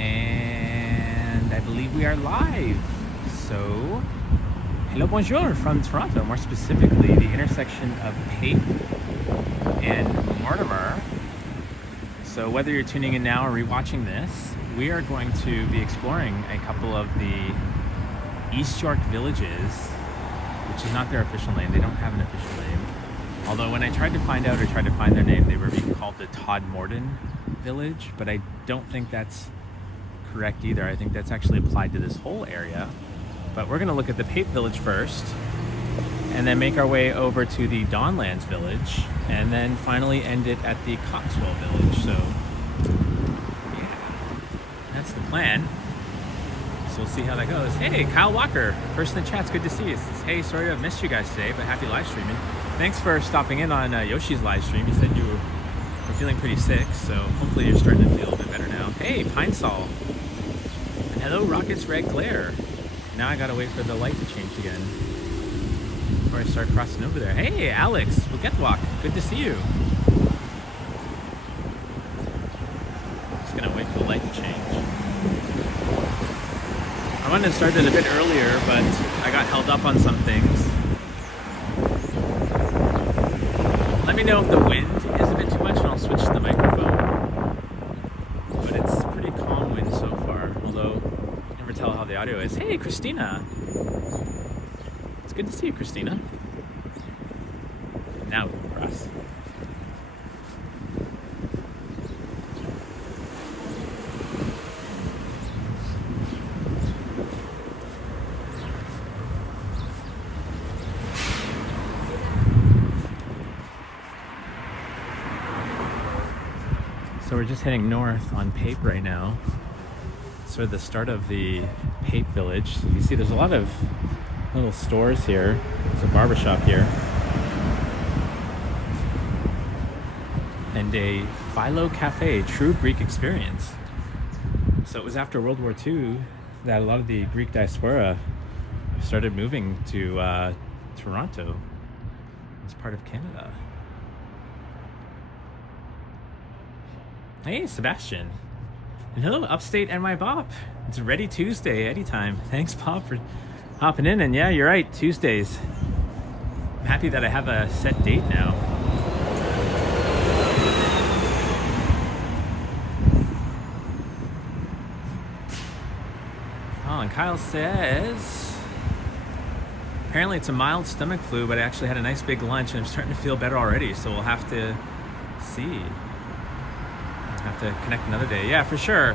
And I believe we are live. So, hello, bonjour from Toronto, more specifically the intersection of Pape and Mortimer. So whether you're tuning in now or rewatching this, we are going to be exploring a couple of the East York villages, which is not their official name. They don't have an official name. Although when I tried to find their name, they were being called the Todmorden Village, but I don't think that's correct either. I think that's actually applied to this whole area. But we're going to look at the Pape Village first, and then make our way over to the Donlands Village, and then finally end it at the Coxwell Village. So, yeah, that's the plan. So we'll see how that goes. Hey, Kyle Walker, first in the chat's good to see you. Says, hey, sorry to have missed you guys today, but happy live streaming. Thanks for stopping in on Yoshi's live stream. You said you were feeling pretty sick, so hopefully you're starting to feel a bit better now. Hey, Pine Sol. And hello, Rocket's Red Glare. Now I gotta wait for the light to change again before I start crossing over there. Hey, Alex, Walk. Good to see you. Just gonna wait for the light to change. I wanted to start it a bit earlier, but I got held up on some things. Let me know if the wind is a bit too much and I'll switch to the microphone. But it's pretty calm wind so far, although never tell how the audio is. Hey, Christina. It's good to see you, Christina. Now we can cross. So we're just heading north on Pape right now. Sort of the start of the Pape Village. You see there's a lot of little stores here. There's a barbershop here. And a Philo Cafe, true Greek experience. So it was after World War II that a lot of the Greek diaspora started moving to Toronto as part of Canada. Hey, Sebastian. And hello, Upstate NY Bop. It's Ready Tuesday anytime. Thanks, Bob, for hopping in. And yeah, you're right, Tuesdays. I'm happy that I have a set date now. Oh, and Kyle says, apparently it's a mild stomach flu, but I actually had a nice big lunch and I'm starting to feel better already, so we'll have to see. Have to connect another day. Yeah, for sure.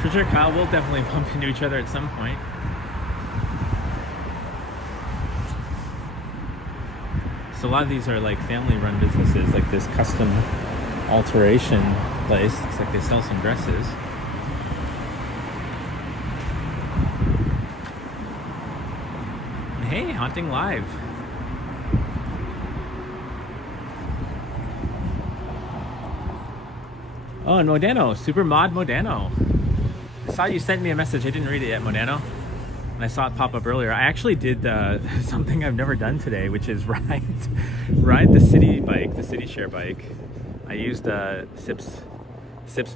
For sure, Kyle. We'll definitely bump into each other at some point. So a lot of these are like family-run businesses, like this custom alteration place. Looks like they sell some dresses. Hey, Haunting Live. Oh, and Modano, Super Mod Modano. I saw you sent me a message. I didn't read it yet, Modano. And I saw it pop up earlier. I actually did something I've never done today, which is ride the city bike, the city share bike. I used SIPS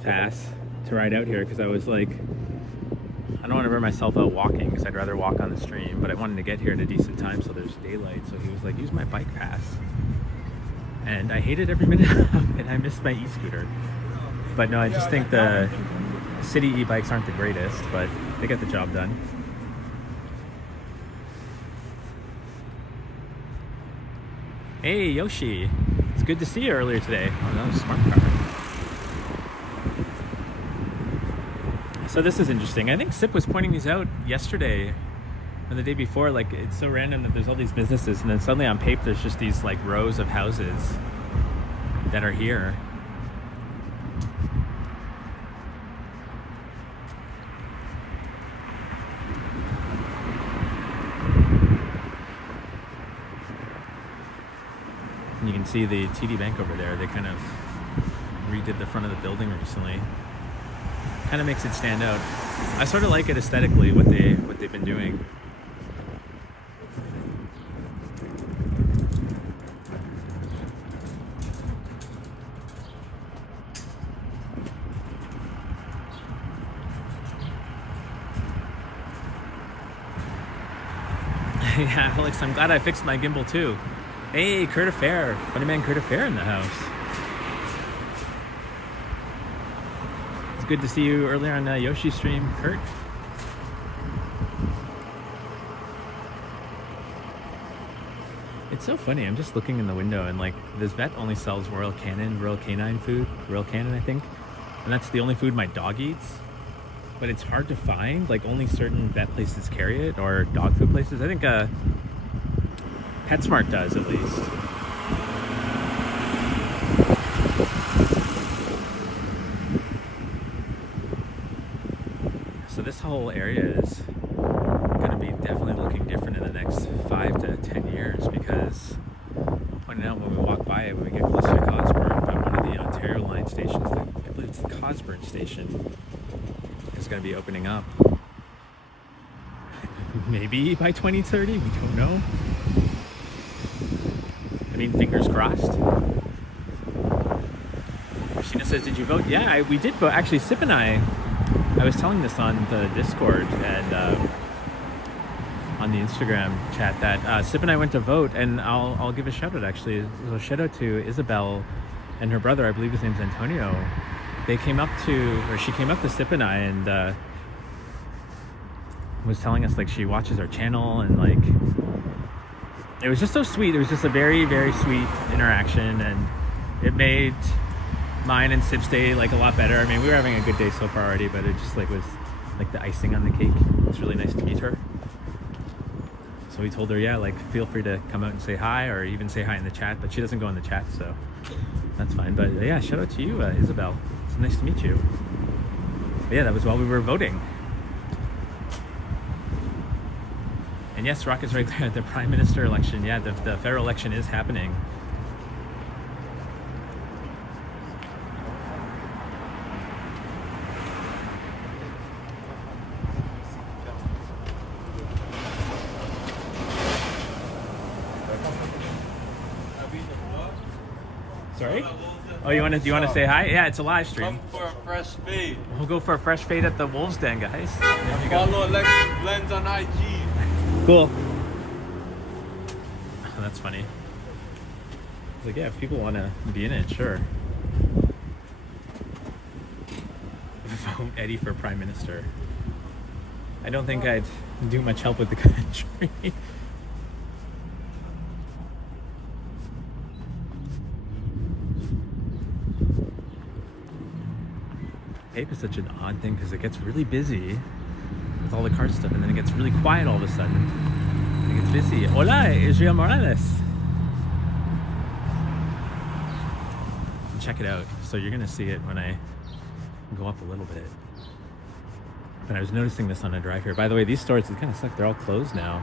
pass to ride out here because I was like, I don't want to burn myself out walking because I'd rather walk on the stream, but I wanted to get here at a decent time so there's daylight. So he was like, use my bike pass. And I hated every minute of it. I missed my e-scooter. But no, I just think the city e-bikes aren't the greatest, but they get the job done. Hey, Yoshi. It's good to see you earlier today. Oh, that was a smart car. So this is interesting. I think Sip was pointing these out yesterday or the day before. Like, it's so random that there's all these businesses, and then suddenly on Pape there's just these like rows of houses that are here. And you can see the TD Bank over there. They kind of redid the front of the building recently. Kind of makes it stand out. I sort of like it aesthetically, what they've been doing. Yeah, Alex, I'm glad I fixed my gimbal too. Hey, Kurt Affair. Funny man Kurt Affair in the house. It's good to see you earlier on Yoshi's stream, Kurt. It's so funny. I'm just looking in the window and like this vet only sells Royal Canine food, Royal Canin, I think. And that's the only food my dog eats. But it's hard to find. Like only certain vet places carry it, or dog food places. I think PetSmart does at least. So this whole area is going to be definitely looking different in the next 5 to 10 years because I'm pointing out when we walk by it, when we get closer to Cosburn, but one of the Ontario line stations, I believe it's the Cosburn station, is going to be opening up. Maybe by 2030, we don't know. I mean, fingers crossed. Christina says, did you vote? Yeah, we did vote. Actually, Sip and I was telling this on the Discord and on the Instagram chat that Sip and I went to vote, and I'll give a shout out actually. So shout out to Isabel and her brother, I believe his name's Antonio. She came up to Sip and I and was telling us like she watches our channel, and like it was just so sweet. It was just a very, very sweet interaction, and it made mine and Sip's day like a lot better. I mean, we were having a good day so far already, but it just like was like the icing on the cake. It's really nice to meet her. So we told her, yeah, like feel free to come out and say hi, or even say hi in the chat, but she doesn't go in the chat, so that's fine. But yeah, shout out to you, Isabel. It's nice to meet you. But yeah, that was while we were voting. And yes, Rock is right there. The Prime Minister election, yeah, the federal election is happening. Sorry? Oh, do you want to say hi? Yeah, it's a live stream. Come for a fresh fade. We'll go for a fresh fade at the Wolves Den, guys. Follow Alexis Blends on IG. Cool. Oh, that's funny. I was like, yeah, if people want to be in it, sure. Vote Eddie for Prime Minister. I don't think I'd do much help with the country. Pape is such an odd thing because it gets really busy with all the car stuff, and then it gets really quiet all of a sudden. And it gets busy. Hola, Israel Morales. Check it out. So you're gonna see it when I go up a little bit. But I was noticing this on a drive here. By the way, these stores, it kind of suck. They're all closed now.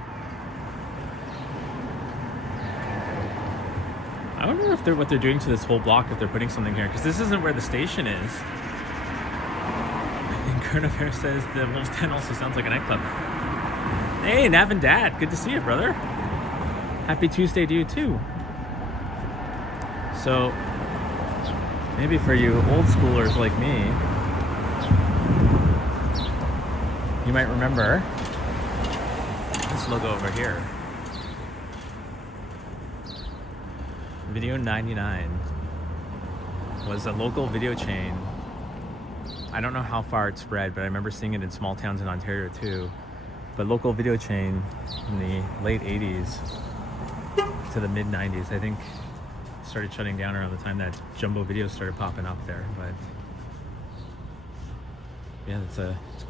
I wonder if what they're doing to this whole block, if they're putting something here, because this isn't where the station is. Current Affair says the Wolves Den also sounds like a nightclub. Hey, Nav and Dad, good to see you, brother. Happy Tuesday to you too. So, maybe for you old schoolers like me, you might remember this logo over here. Video 99 was a local video chain. I don't know how far it spread, but I remember seeing it in small towns in Ontario too. But local video chain in the late 80s to the mid 90s, I think started shutting down around the time that Jumbo Videos started popping up there. But yeah, it's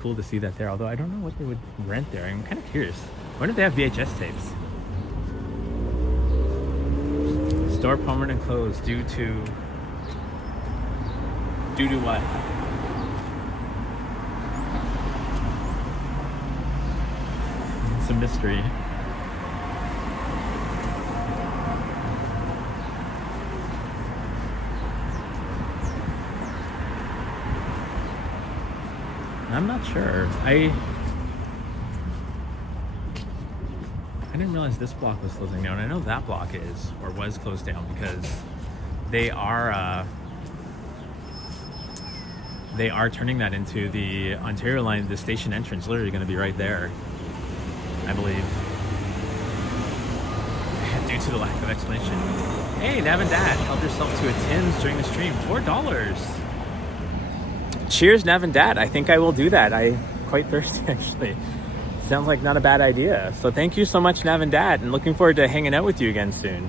cool to see that there. Although I don't know what they would rent there. I'm kind of curious. I wonder if they have VHS tapes. Store permanent closed due to what? It's a mystery. I'm not sure. I didn't realize this block was closing down. I know that block is, or was closed down, because they are turning that into the Ontario line. The station entrance literally going to be right there, I believe. due to the lack of explanation. Hey, Nav and Dad, help yourself to a Tim's during the stream. $4. Cheers, Nav and Dad. I think I will do that. I'm quite thirsty, actually. Sounds like not a bad idea. So thank you so much, Nav and Dad, and looking forward to hanging out with you again soon.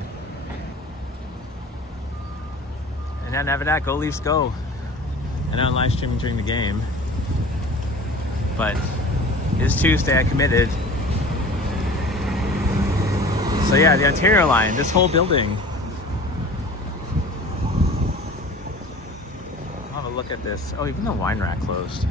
And now, Nav and Dad, go Leafs go. I know I'm live streaming during the game, but it's Tuesday, I committed. So yeah, the Ontario line, this whole building. I'll have a look at this. Oh, even the wine rack closed.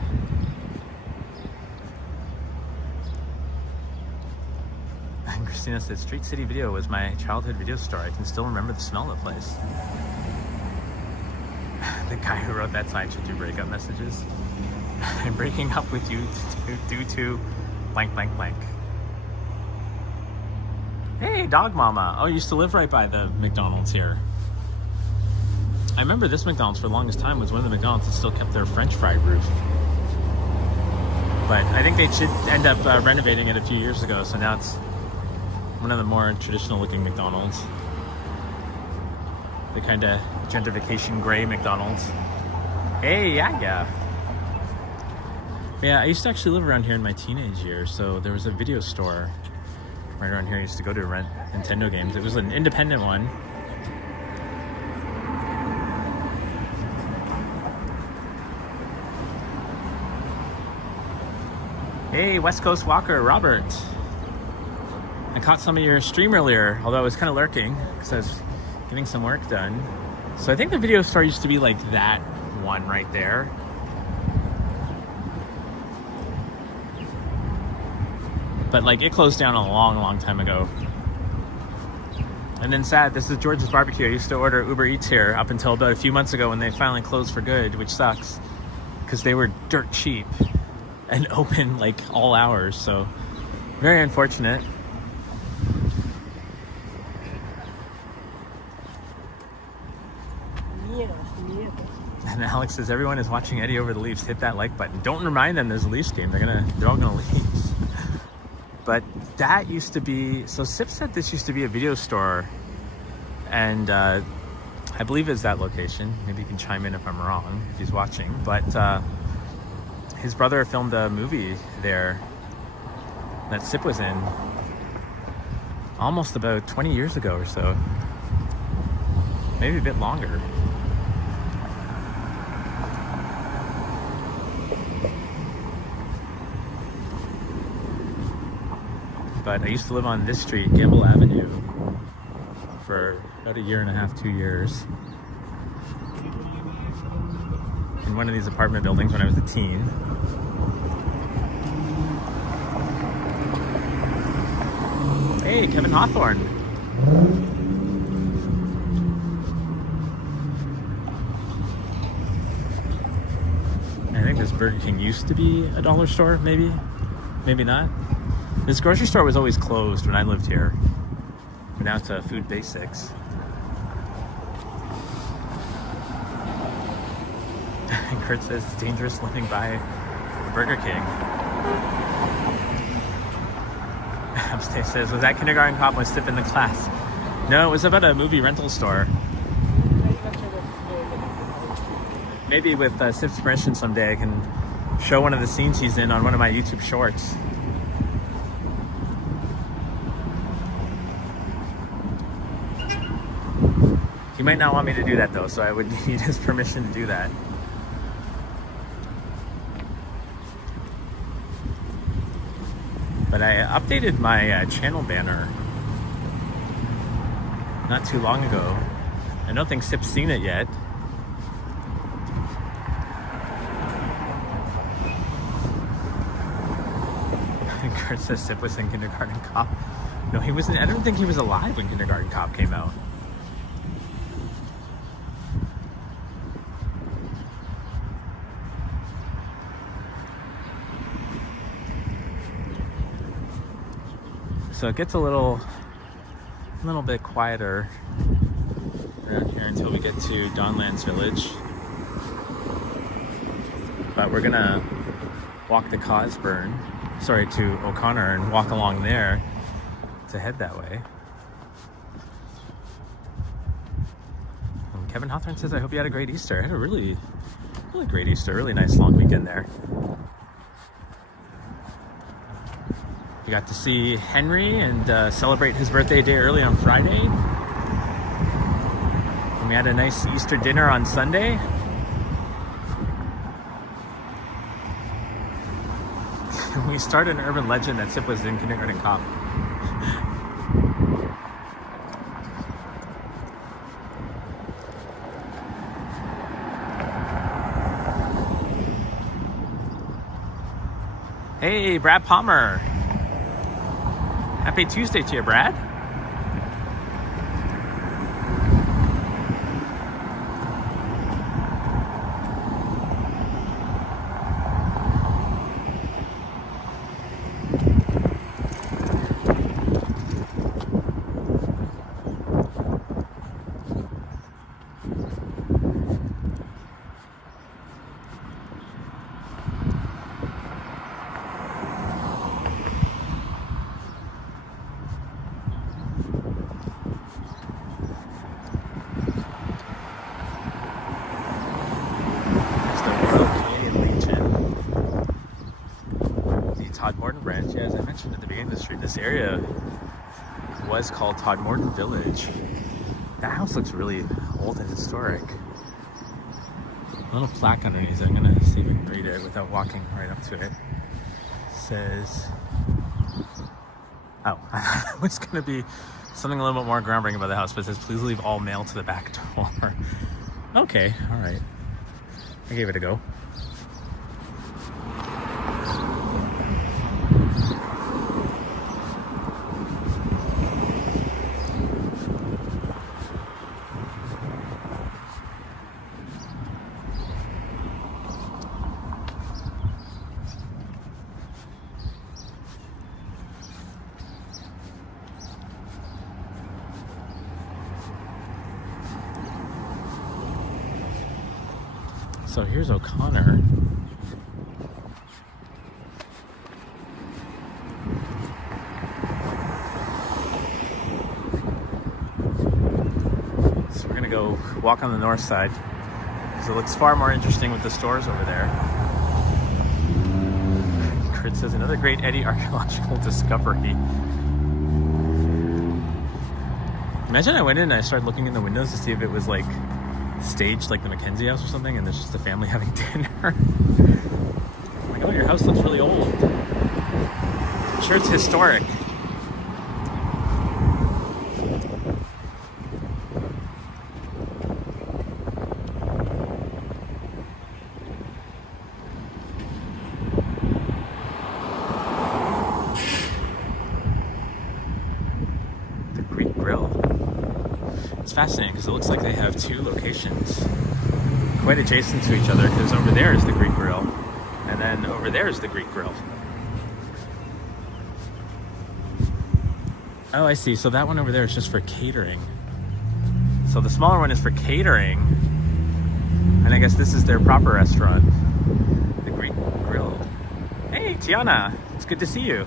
And Christina said, Street City Video was my childhood video store. I can still remember the smell of the place. The guy who wrote that sign should do breakup messages. I'm breaking up with you due to blank, blank, blank. Hey, Dog Mama. Oh, you used to live right by the McDonald's here. I remember this McDonald's for the longest time was one of the McDonald's that still kept their French fry roof. But I think they should end up renovating it a few years ago, so now it's one of the more traditional looking McDonald's. The kind of gentrification gray McDonald's. Hey, yeah. Yeah, I used to actually live around here in my teenage years, so there was a video store right around here. I used to go to rent Nintendo games. It was an independent one. Hey, West Coast Walker, Robert. I caught some of your stream earlier, although I was kind of lurking because I was getting some work done. So I think the video store used to be like that one right there. But like it closed down a long time ago. And then sad, this is George's Barbecue. I used to order Uber Eats here up until about a few months ago when they finally closed for good, which sucks because they were dirt cheap and open like all hours. So very unfortunate. And Alex says everyone is watching Eddie over the Leafs. Hit that like button. Don't remind them there's a Leafs game. They're all gonna leave. But that used to be, so Sip said this used to be a video store, and I believe it's that location. Maybe you can chime in if I'm wrong, if he's watching. But his brother filmed a movie there that Sip was in almost about 20 years ago or so. Maybe a bit longer. But I used to live on this street, Gamble Avenue, for about a year and a half, 2 years. In one of these apartment buildings when I was a teen. Hey, Kevin Hawthorne. I think this Burger King used to be a dollar store, maybe not. This grocery store was always closed when I lived here, but now it's a Food Basics. And Kurt says it's dangerous living by a Burger King. Upstate says, was that kindergarten cop was Sip in the class? No, it was about a movie rental store. Maybe with Sip's permission someday I can show one of the scenes he's in on one of my YouTube shorts. He might not want me to do that though, so I would need his permission to do that. But I updated my channel banner not too long ago. I don't think Sip's seen it yet. Kurt says Sip was in Kindergarten Cop. No, he wasn't. I don't think he was alive when Kindergarten Cop came out. So it gets a little bit quieter around here until we get to Donlands Village. But we're gonna walk to O'Connor and walk along there to head that way. Kevin Hawthorne says, I hope you had a great Easter. I had a really great Easter. Really nice long weekend there. We got to see Henry and celebrate his birthday day early on Friday. And we had a nice Easter dinner on Sunday. We started an urban legend that Sip was in kindergarten cop. Hey, Brad Palmer. Happy Tuesday to you, Brad. Todmorden branch. Yeah, as I mentioned at the beginning of the street, this area was called Todmorden Village. That house looks really old and historic. A little plaque underneath. I'm gonna see if I can read it without walking right up to it. It says, oh, it was gonna be something a little bit more groundbreaking about the house, but it says, please leave all mail to the back door. Okay, all right. I gave it a go. So here's O'Connor. So we're gonna go walk on the north side because it looks far more interesting with the stores over there. Crit says another great Eddie archaeological discovery. Imagine I went in and I started looking in the windows to see if it was like staged like the Mackenzie house or something, and there's just a family having dinner. I'm like, oh, your house looks really old. I'm sure it's historic. The Greek Grill. It's fascinating because it looks like they have two locations quite adjacent to each other, because over there is the Greek Grill and then over there is the Greek Grill. Oh, I see. So that one over there is just for catering. So the smaller one is for catering, and I guess this is their proper restaurant, the Greek Grill. Hey, Tiana, it's good to see you.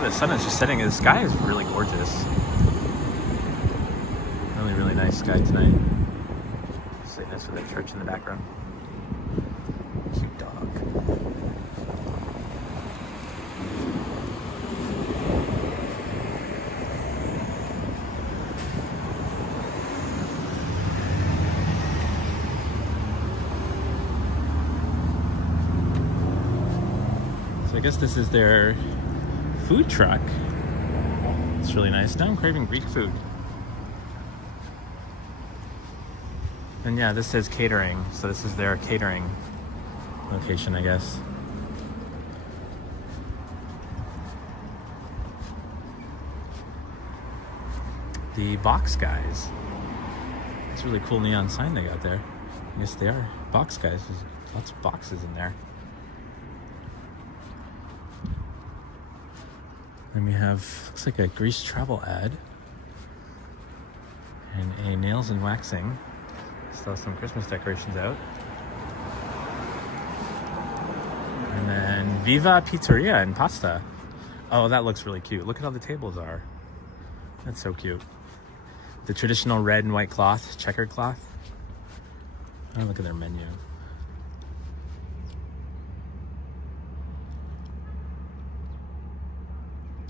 The sun is just setting and the sky is really gorgeous. Really nice sky tonight. Say nice with that church in the background. Cute dog. So I guess this is their food truck. It's really nice. Now I'm craving Greek food. And yeah, this says catering, so this is their catering location, I guess. The Box Guys. It's a really cool neon sign they got there. I guess they are Box Guys. There's lots of boxes in there. Then we have, looks like a Greece travel ad. And a nails and waxing. Still have some Christmas decorations out. And then Viva Pizzeria and Pasta. Oh, that looks really cute. Look at how the tables are. That's so cute. The traditional red and white cloth, checkered cloth. Oh, look at their menu.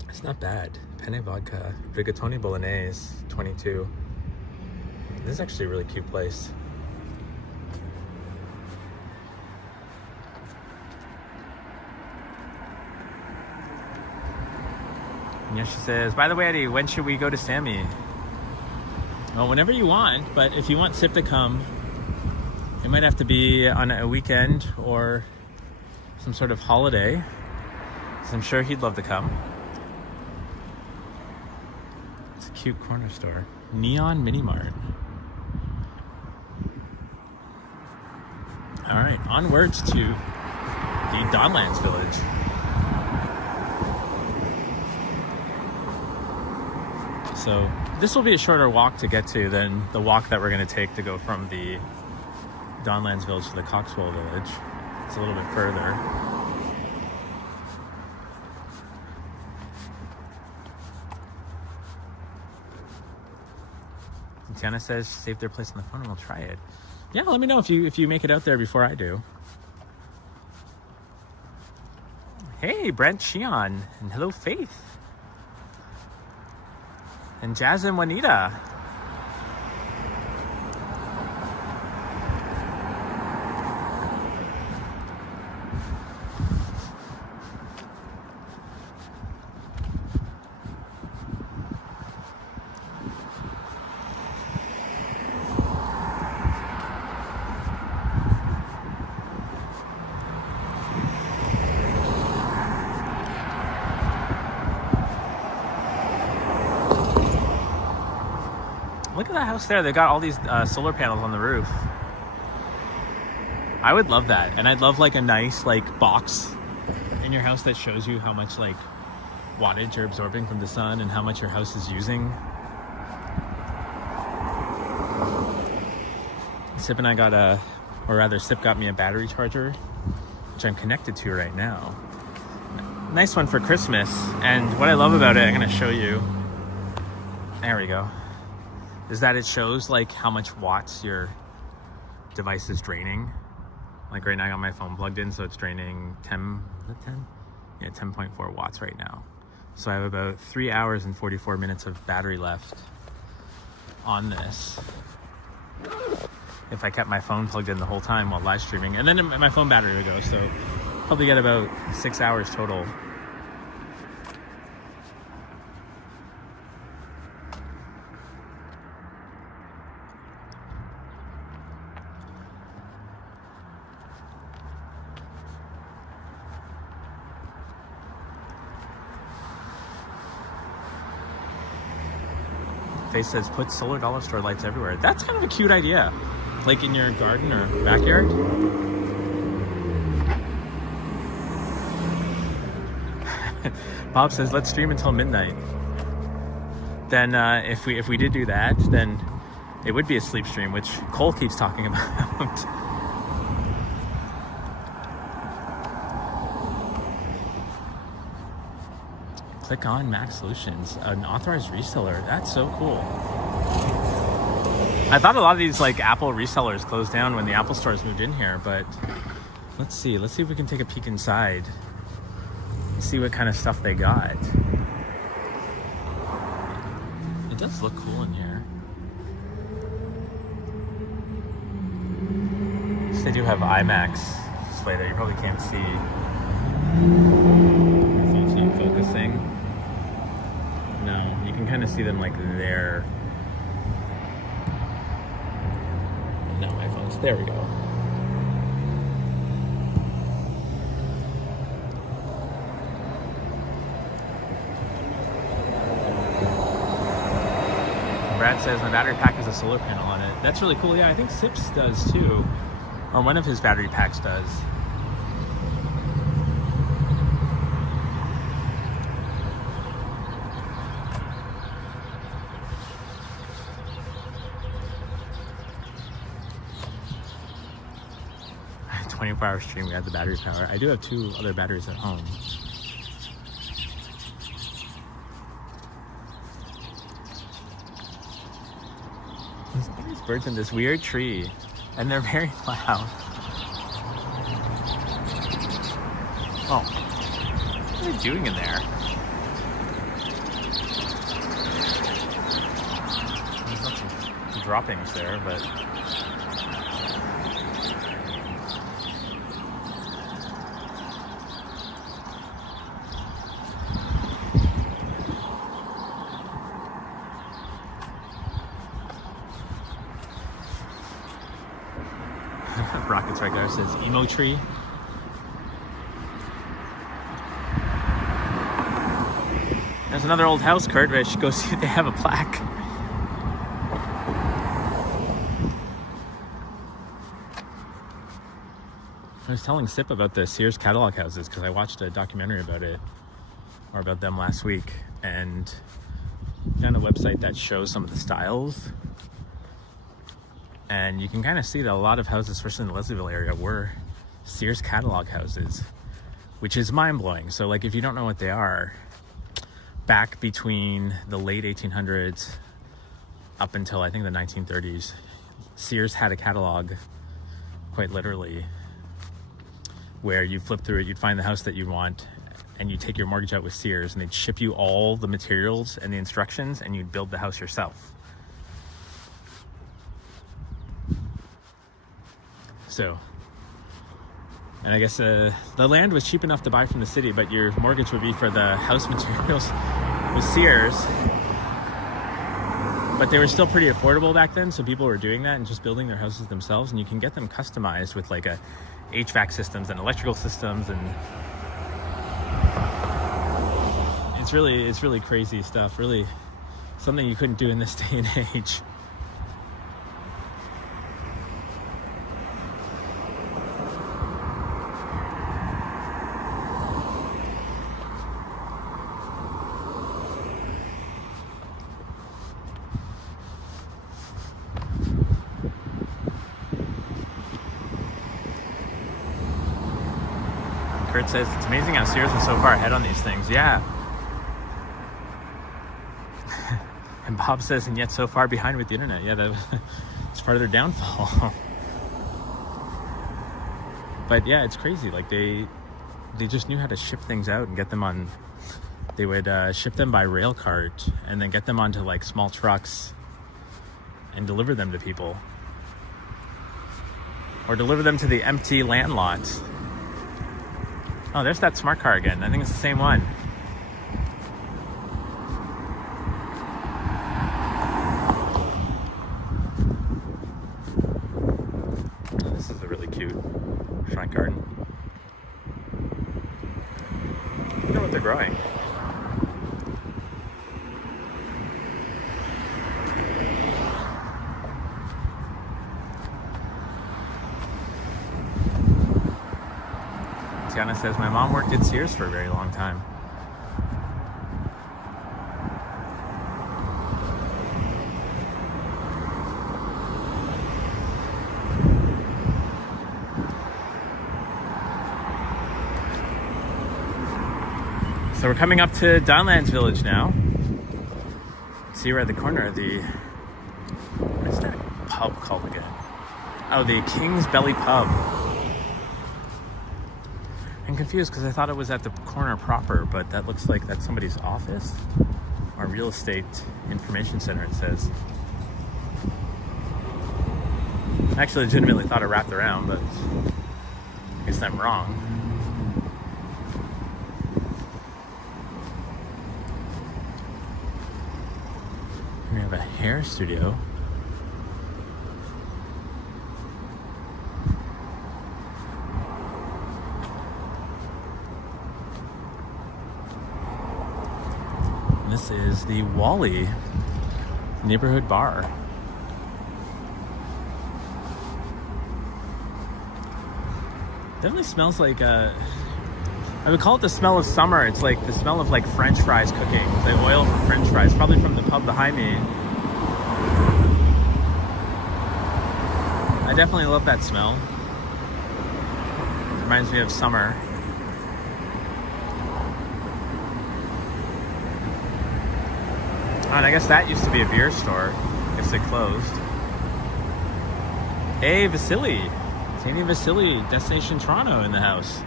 It's not bad. Penne vodka, rigatoni bolognese, 22. This is actually a really cute place. Yeah, she says, by the way, Eddie, when should we go to Sammy? Well, whenever you want, but if you want Sip to come, it might have to be on a weekend or some sort of holiday. So I'm sure he'd love to come. It's a cute corner store. Neon Mini Mart. All right, onwards to the Donlands Village. So this will be a shorter walk to get to than the walk that we're going to take to go from the Donlands Village to the Coxwell Village. It's a little bit further. Tiana says she saved their place on the phone and we'll try it. Yeah, let me know if you make it out there before I do. Hey, Brent Sheon, and hello, Faith. And Jazz and Juanita. Look at that house there. They got all these solar panels on the roof. I would love that. And I'd love like a nice like box in your house that shows you how much like wattage you're absorbing from the sun and how much your house is using. Sip and I got Sip got me a battery charger, which I'm connected to right now. Nice one for Christmas. And what I love about it, I'm gonna show you. There we go. Is that it shows like how much watts your device is draining. Like right now I got my phone plugged in, so it's draining 10, is it 10? Yeah, 10.4 watts right now. So I have about 3 hours and 44 minutes of battery left on this. If I kept my phone plugged in the whole time while live streaming, and then my phone battery would go, so probably get about 6 hours total. Faye says, put solar dollar store lights everywhere. That's kind of a cute idea. Like in your garden or backyard. Bob says, let's stream until midnight. Then if we did do that, then it would be a sleep stream, which Cole keeps talking about. Click on Mac Solutions, an authorized reseller. That's so cool. I thought a lot of these like Apple resellers closed down when the Apple stores moved in here, but let's see if we can take a peek inside. See what kind of stuff they got. It does look cool in here. So they do have IMAX display there. You probably can't see. Your phone's not focusing. No, you can kind of see them like there. No, my phone's, there we go. Brad says my battery pack has a solar panel on it. That's really cool. Yeah, I think Sips does too. Or one of his battery packs does. ...24-hour stream, we have the battery power. I do have 2 other batteries at home. These birds in this weird tree, and they're very loud. Oh, what are they doing in there? There's lots of droppings there, but Rockets right there says emo tree. There's another old house, Kurt. I should go see if they have a plaque. I was telling Sip about the Sears catalog houses because I watched a documentary about it, or about them last week, and found a website that shows some of the styles. And you can kind of see that a lot of houses, especially in the Leslieville area, were Sears catalog houses, which is mind-blowing. So like, if you don't know what they are, back between the late 1800s up until I think the 1930s, Sears had a catalog, quite literally, where you flip through it, you'd find the house that you want, and you take your mortgage out with Sears, and they'd ship you all the materials and the instructions, and you'd build the house yourself. So, and I guess the land was cheap enough to buy from the city, but your mortgage would be for the house materials with Sears. But they were still pretty affordable back then, so people were doing that and just building their houses themselves, and you can get them customized with like a HVAC systems and electrical systems, and it's really crazy stuff. Really something you couldn't do in this day and age. Kurt says it's amazing how Sears was so far ahead on these things. Yeah. And Bob says, and yet so far behind with the internet. Yeah, it's part of their downfall. But yeah, it's crazy. Like they just knew how to ship things out and get them on. They would ship them by rail cart and then get them onto like small trucks and deliver them to people, or deliver them to the empty land lot. Oh, there's that smart car again. I think it's the same one. Oh, this is a really cute front garden. I wonder what they're growing. Tiana says, my mom worked at Sears for a very long time. So we're coming up to Donlands Village now. See, we're at the corner of the, what's that pub called again? Oh, the King's Belly Pub. I'm confused because I thought it was at the corner proper, but that looks like that's somebody's office or real estate information center, it says. I actually legitimately thought it wrapped around, but I guess I'm wrong. We have a hair studio. This is the Wally neighborhood bar. Definitely smells like I would call it the smell of summer. It's like the smell of like French fries cooking, the oil from French fries, probably from the pub behind me. I definitely love that smell. Reminds me of summer. Oh, and I guess that used to be a beer store. I guess they closed. Hey, Vasily. Sandy Vasily, Destination Toronto in the house.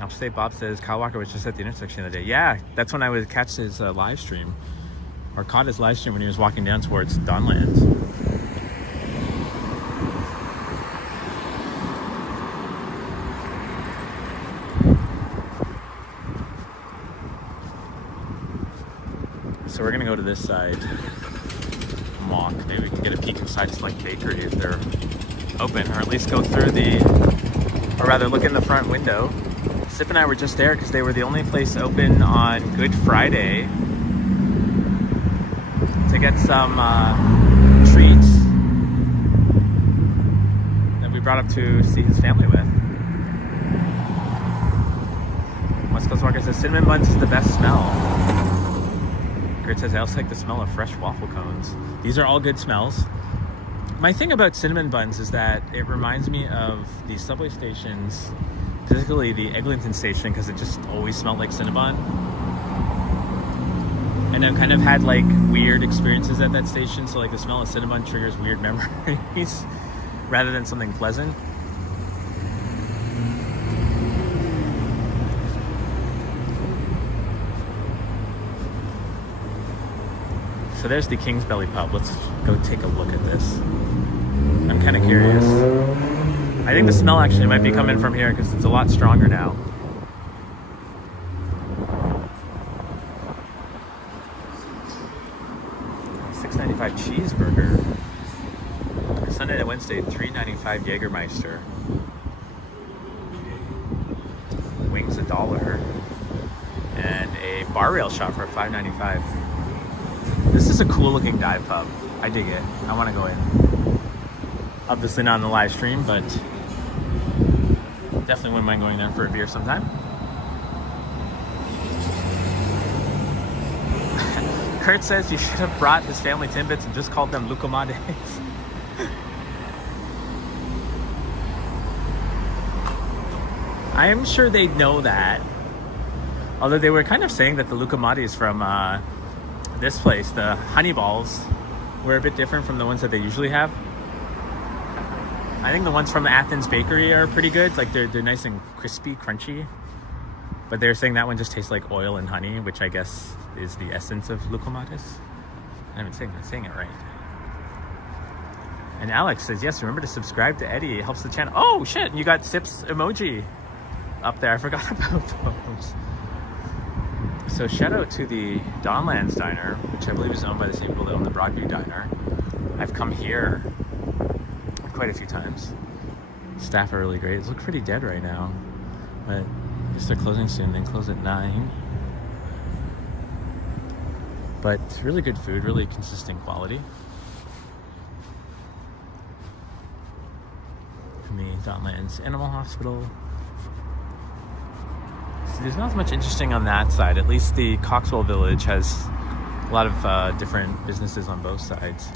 Upstate Bob says Kyle Walker was just at the intersection the other day. Yeah, that's when I would catch his live stream. Or caught his live stream when he was walking down towards Donlands. So we're gonna go to this side, walk. Maybe we can get a peek inside Select Bakery if they're open, or at least go through or rather look in the front window. Sip and I were just there because they were the only place open on Good Friday to get some treats that we brought up to see his family with. West Coast Walker says cinnamon buns is the best smell. Kurt says I also like the smell of fresh waffle cones. These are all good smells. My thing about cinnamon buns is that it reminds me of the subway stations, particularly the Eglinton station, because it just always smelled like Cinnabon. And I've kind of had like weird experiences at that station, so like the smell of Cinnabon triggers weird memories rather than something pleasant. So there's the King's Belly Pub. Let's go take a look at this. I'm kind of curious. I think the smell actually might be coming from here because it's a lot stronger now. $6.95 cheeseburger. Sunday to Wednesday, $3.95 Jägermeister. Wings $1. And a bar rail shot for $5.95. This is a cool looking dive pub. I dig it. I want to go in. Obviously not on the live stream, but definitely wouldn't mind going there for a beer sometime. Kurt says you should have brought his family Timbits and just called them Lucomades. I am sure they know that. Although they were kind of saying that the Lucomades from this place, the honey balls, were a bit different from the ones that they usually have. I think the ones from the Athens Bakery are pretty good. Like they're nice and crispy, crunchy. But they're saying that one just tastes like oil and honey, which I guess is the essence of Lucomades. I'm saying it right. And Alex says, yes, remember to subscribe to Eddie. It helps the channel. Oh, shit. You got Sips emoji up there. I forgot about those. So shout out to the Donlands Diner, which I believe is owned by the same people that own the Broadview Diner. I've come here quite a few times. Staff are really great. It looks pretty dead right now, but I guess they're closing soon. They close at 9. But really good food, really consistent quality. And the Donlands Animal Hospital. So there's not as much interesting on that side. At least the Coxwell Village has a lot of different businesses on both sides.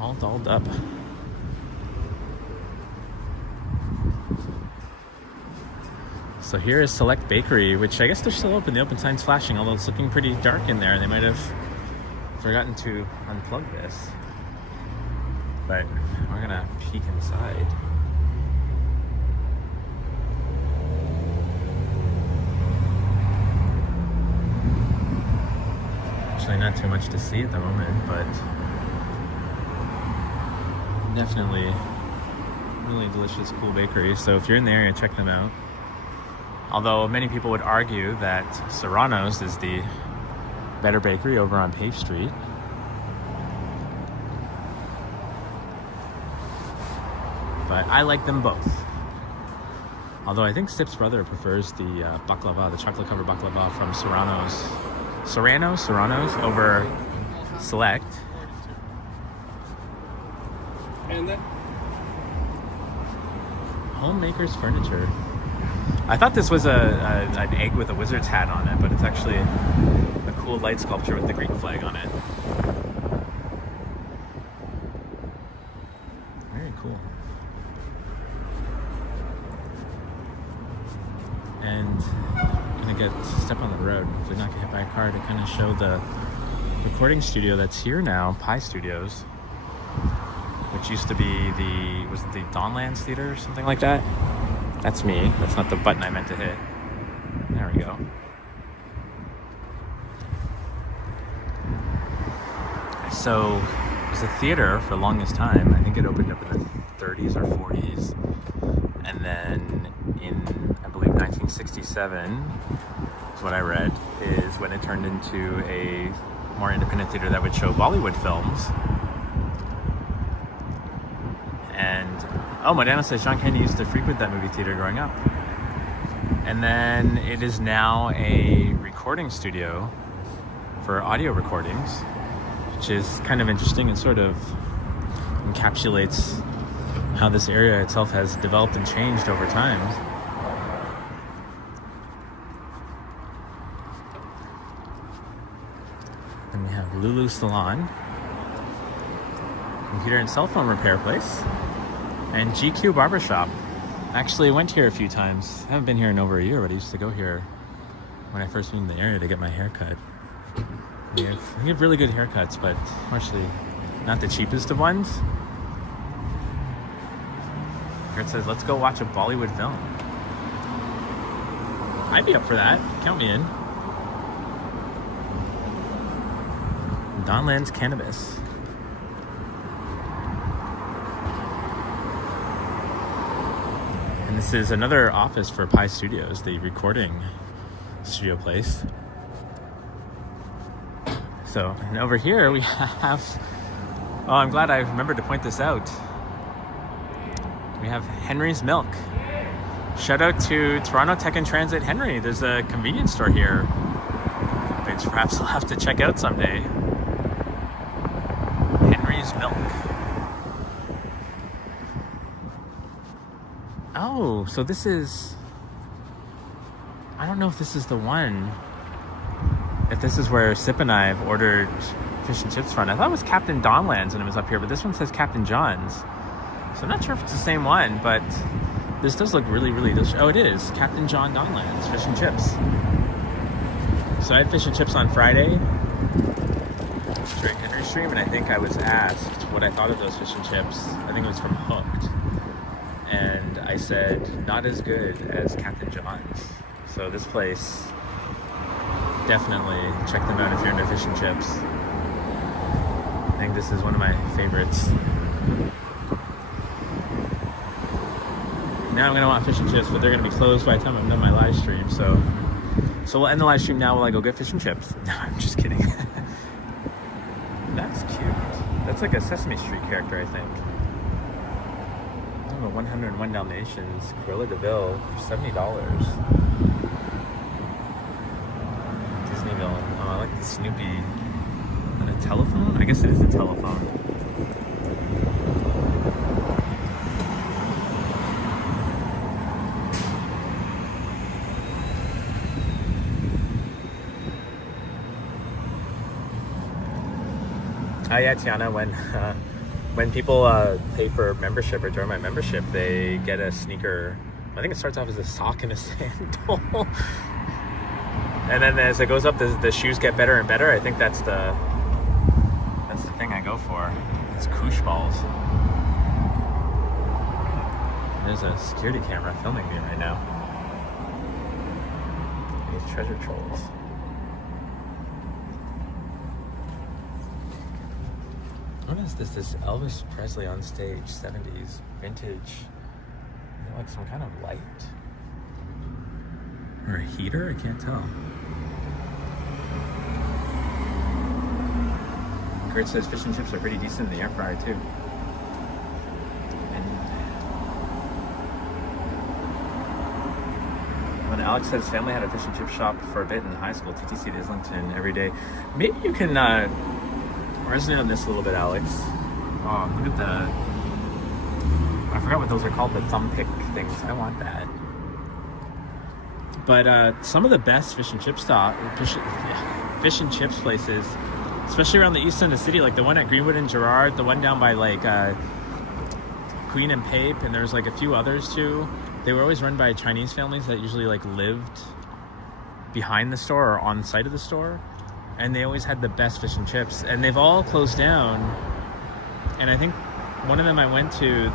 All dolled up. So here is Select Bakery, which I guess they're still open. The open sign's flashing, although it's looking pretty dark in there. They might have forgotten to unplug this. But we're gonna peek inside. Actually, not too much to see at the moment, but definitely really delicious, cool bakery. So if you're in the area, check them out. Although many people would argue that Serrano's is the better bakery over on Pape Street. But I like them both. Although I think Sip's brother prefers the baklava, the chocolate covered baklava from Serrano's over Select. And then Homemaker's Furniture. I thought this was an egg with a wizard's hat on it, but it's actually a cool light sculpture with the Greek flag on it. cool. And I'm gonna get step on the road, hopefully not get hit by a car, to kind of show the recording studio that's here now, Pi Studios, which used to be was it the Donlands Theater or something like that? That's me. That's not the button I meant to hit. There we go. So it was a theater for the longest time. I think it opened up in the 30s or 40s. And then in, I believe, 1967 is what I read, is when it turned into a more independent theater that would show Bollywood films. And, oh, Modano says John Candy used to frequent that movie theater growing up. And then it is now a recording studio for audio recordings, which is kind of interesting and sort of encapsulates how this area itself has developed and changed over time. And we have Lulu Salon, computer and cell phone repair place, and GQ Barbershop. Actually, I went here a few times. I haven't been here in over a year, but I used to go here when I first moved in the area to get my hair cut. We have really good haircuts, but actually not the cheapest of ones. Here it says, let's go watch a Bollywood film. I'd be up for that. Count me in. Donlands Cannabis. And this is another office for Pi Studios, the recording studio place. So, and over here we have, oh, I'm glad I remembered to point this out. We have Henry's Milk. Shout out to Toronto Tech and Transit Henry. There's a convenience store here, which perhaps I'll have to check out someday. Henry's Milk. Oh, so this is, I don't know if this is the one. If this is where Sip and I have ordered fish and chips from. I thought it was Captain Donlands and it was up here, but this one says Captain John's. So I'm not sure if it's the same one, but this does look really, really delicious. Oh, it is. Captain John Donlands, fish and chips. So I had fish and chips on Friday during Henry Stream, and I think I was asked what I thought of those fish and chips. I think it was from Hooked. And I said, not as good as Captain John's. So this place, definitely check them out if you're into fish and chips. I think this is one of my favorites. Now I'm gonna want fish and chips, but they're gonna be closed by the time I'm done my live stream. So we'll end the live stream now while I go get fish and chips. No, I'm just kidding. That's cute. That's like a Sesame Street character, I think. Oh, 101 Dalmatians, Cruella de Vil for $70. Disney villain. Oh, I like the Snoopy. On a telephone? I guess it is a telephone. Oh yeah, Tiana, when people pay for membership or join my membership, they get a sneaker. I think it starts off as a sock and a sandal. And then as it goes up, the shoes get better and better. I think that's the thing I go for. It's koosh balls. There's a security camera filming me right now. These treasure trolls. What is this? This Elvis Presley on stage, 70s, vintage. Like some kind of light. Or a heater? I can't tell. Kurt says fish and chips are pretty decent in the air fryer too. And when Alex says family had a fish and chip shop for a bit in high school, TTC at Islington every day. Maybe you can resonate on this a little bit, Alex. Oh, look at the, I forgot what those are called, the thumb pick things. I want that. But some of the best fish and chip fish and chips places, especially around the east end of the city, like the one at Greenwood and Gerrard, the one down by like Queen and Pape, and there's like a few others too. They were always run by Chinese families that usually like lived behind the store or on site of the store, and they always had the best fish and chips. And they've all closed down. And I think one of them I went to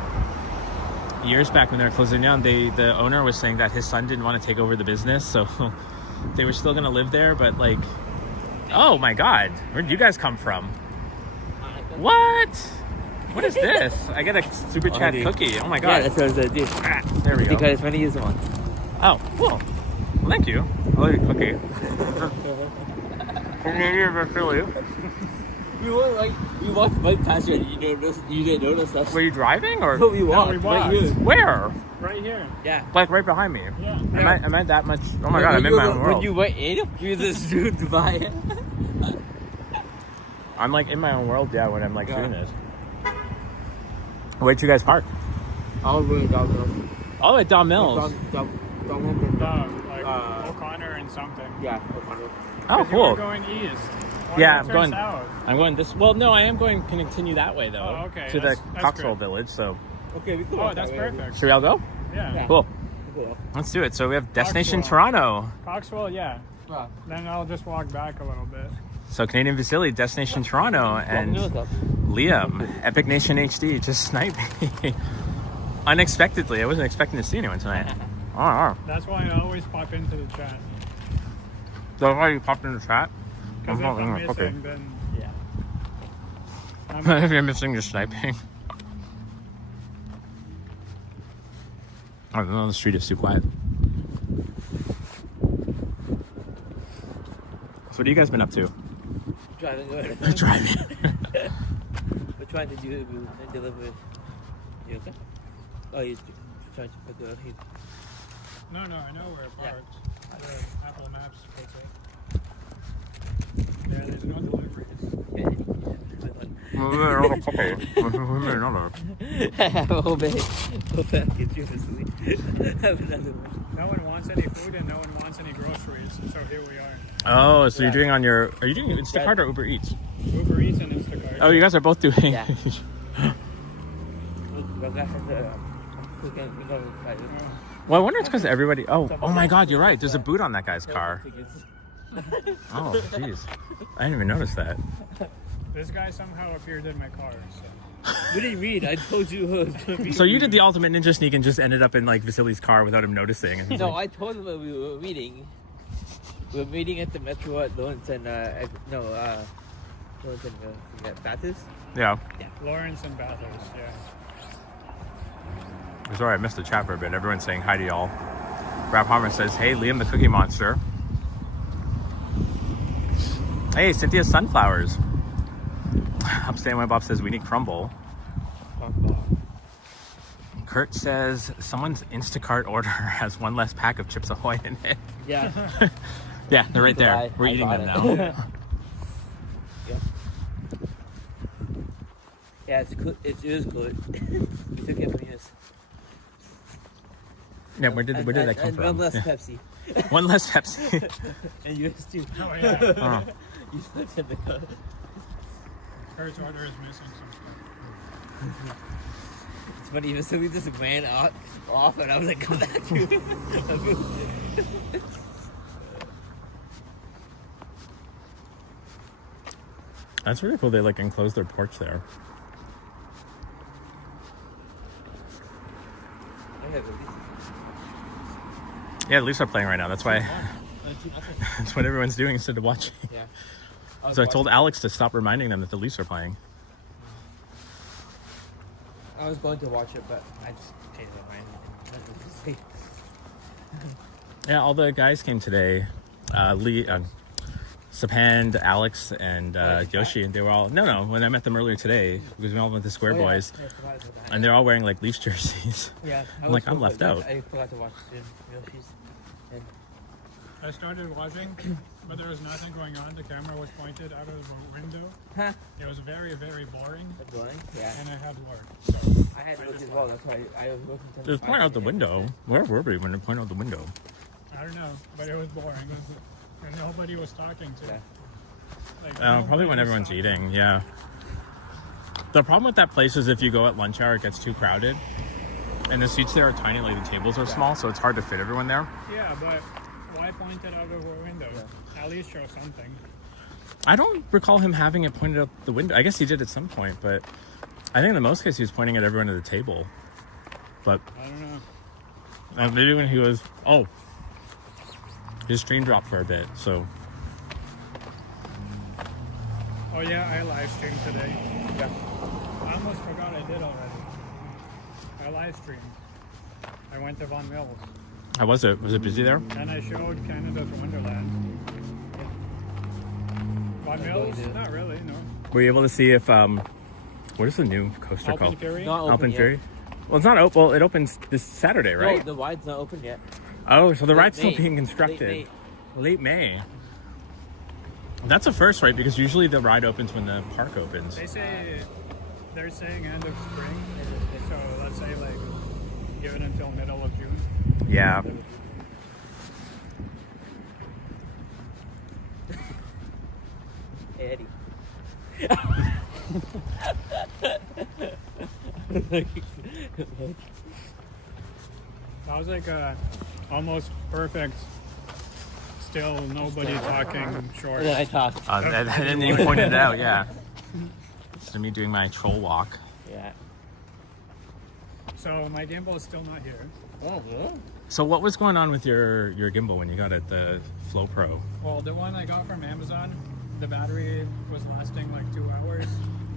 years back when they were closing down. The owner was saying that his son didn't want to take over the business, so they were still gonna live there. But like, oh my God, where did you guys come from? What? What is this? I get a super chat cookie. Oh my God. Yeah, that's what I was doing. There we go. Because it's many years once. Oh, cool. Well, thank you. I'll eat a cookie. We walked right past you and you didn't notice us. Were you driving or? No, we walked. we walked. Right here. Where? Right here. Yeah. Like right behind me. Yeah. Am I that much? Oh my God, I'm in my own world. When you went in, you just drew to buy it. I'm like in my own world, yeah, when I'm like doing this. Where'd you guys park? I was going down Mills. Oh, at Don Mills. O'Connor and something. Yeah, O'Connor. Oh, You cool. were going east. Why Yeah, not I'm turn going. south? I'm going this. Well, no, I am going to continue that way though. Oh, okay. To the That's Coxwell good. Village. So, Okay, we could Oh, walk that's that way. perfect. should we all go? Yeah. Cool. Cool. Let's do it. So we have Destination Coxwell. Toronto. Coxwell, yeah. Wow. Then I'll just walk back a little bit. So Canadian Facility, Destination Toronto, and Liam, Epic Nation HD, just sniped me unexpectedly. I wasn't expecting to see anyone tonight. Oh, That's why I always pop into the chat. that's why you popped in the chat. Because if I'm Okay. missing, then Yeah. If you're missing, you're sniping. I don't know. The street is too quiet. So what have you guys been up to? Driving away. Driving. We're trying to deliver. You okay? Oh, you're trying to pick up. No, I know where it parked. Where Apple Maps puts it. Yeah, there's no deliveries. Have a whole bag. Whole package, honestly. Have another one. No one wants any food and no one wants any groceries, so here we are. Oh, so you're doing on your... Are you doing Instacart or Uber Eats? Uber Eats and Instacart. Oh, you guys are both doing... Yeah. Well, I wonder it's because everybody... Oh my God, you're right. There's a boot on that guy's car. Oh, jeez. I didn't even notice that. This guy somehow appeared in my car, so... What do you mean? I told you who was going to be. So you did the ultimate ninja sneak and just ended up in like Vasily's car without him noticing. And he's No, like, I told him that we were meeting. We were meeting at the metro at Lawrence and Lawrence and Bathurst. yeah. Lawrence and Bathurst, yeah. Sorry, I missed the chat for a bit. Everyone's saying hi to y'all. Rap Harmer says, hey, Liam the Cookie Monster. Hey, Cynthia's Sunflowers. Upstanding My Bob says, we need crumble. Kurt says, someone's Instacart order has one less pack of Chips Ahoy in it. Yeah. Yeah, they're right there. We're I eating bought them it. now. Yeah. Yeah, it's good. It is good. We took it from yours. Yeah, where did that come and from? one less Yeah. Pepsi. One less Pepsi. And yours too. Oh, yeah. Oh. You looked at the car. Kurt's order is missing some stuff. It's funny, even so we just ran off and I was like, come back to it. That's really cool. They like enclosed their porch there. Yeah, the Leafs are playing right now. That's why. That's what everyone's doing instead of watching. Yeah. So I told Alex to stop reminding them that the Leafs are playing. I was going to watch it, but I just changed my mind. Yeah, all the guys came today. Lee, Sapand, Alex, and Yoshi. They were all no. When I met them earlier today, because we all went to Square Boys, and they're all wearing like Leafs jerseys. Yeah, I'm like, I'm left out. I forgot to watch Yoshi's. And I started watching, but there was nothing going on. The camera was pointed out of the window. huh? It was very, very boring, Yeah. and I had work. So I had to look as well. That's why I was looking. Just point out the window. Where were we when they point out the window? I don't know, but it was boring, and nobody was talking to. Yeah. Like, Probably nobody when was everyone's talking. eating. Yeah. The problem with that place is if you go at lunch hour, it gets too crowded. And the seats there are tiny, like the tables are small, so it's hard to fit everyone there. Yeah, but why point it out of a window? At least show something. I don't recall him having it pointed out the window. I guess he did at some point, but I think in the most case he was pointing at everyone at the table. But I don't know. maybe when he was... Oh. His stream dropped for a bit, so... Oh yeah, I live streamed today. Yeah. I almost forgot I did already. I live streamed. I went to Von Mills. How was it? Was it busy there? And I showed Canada's Wonderland. Von Mills? Not really, no. Were you able to see if... what is the new coaster Alpen called? Fury? Not open Alpen yet. Fury? Well, it's not open. Well, it opens this Saturday, right? No, the ride's not open yet. Oh, so the ride's still May. being constructed. Late May. Late May. That's a first, right? Because usually the ride opens when the park opens. They're saying end of spring. So let's say like give it until middle of June. Yeah. Hey, Eddie. That was like a almost perfect, still nobody talking short. And then I talked. And then you pointed it out, yeah. So me doing my troll walk. Yeah. So my gimbal is still not here. Oh, yeah. So what was going on with your gimbal when you got it, the Flow Pro? Well, the one I got from Amazon, the battery was lasting like 2 hours,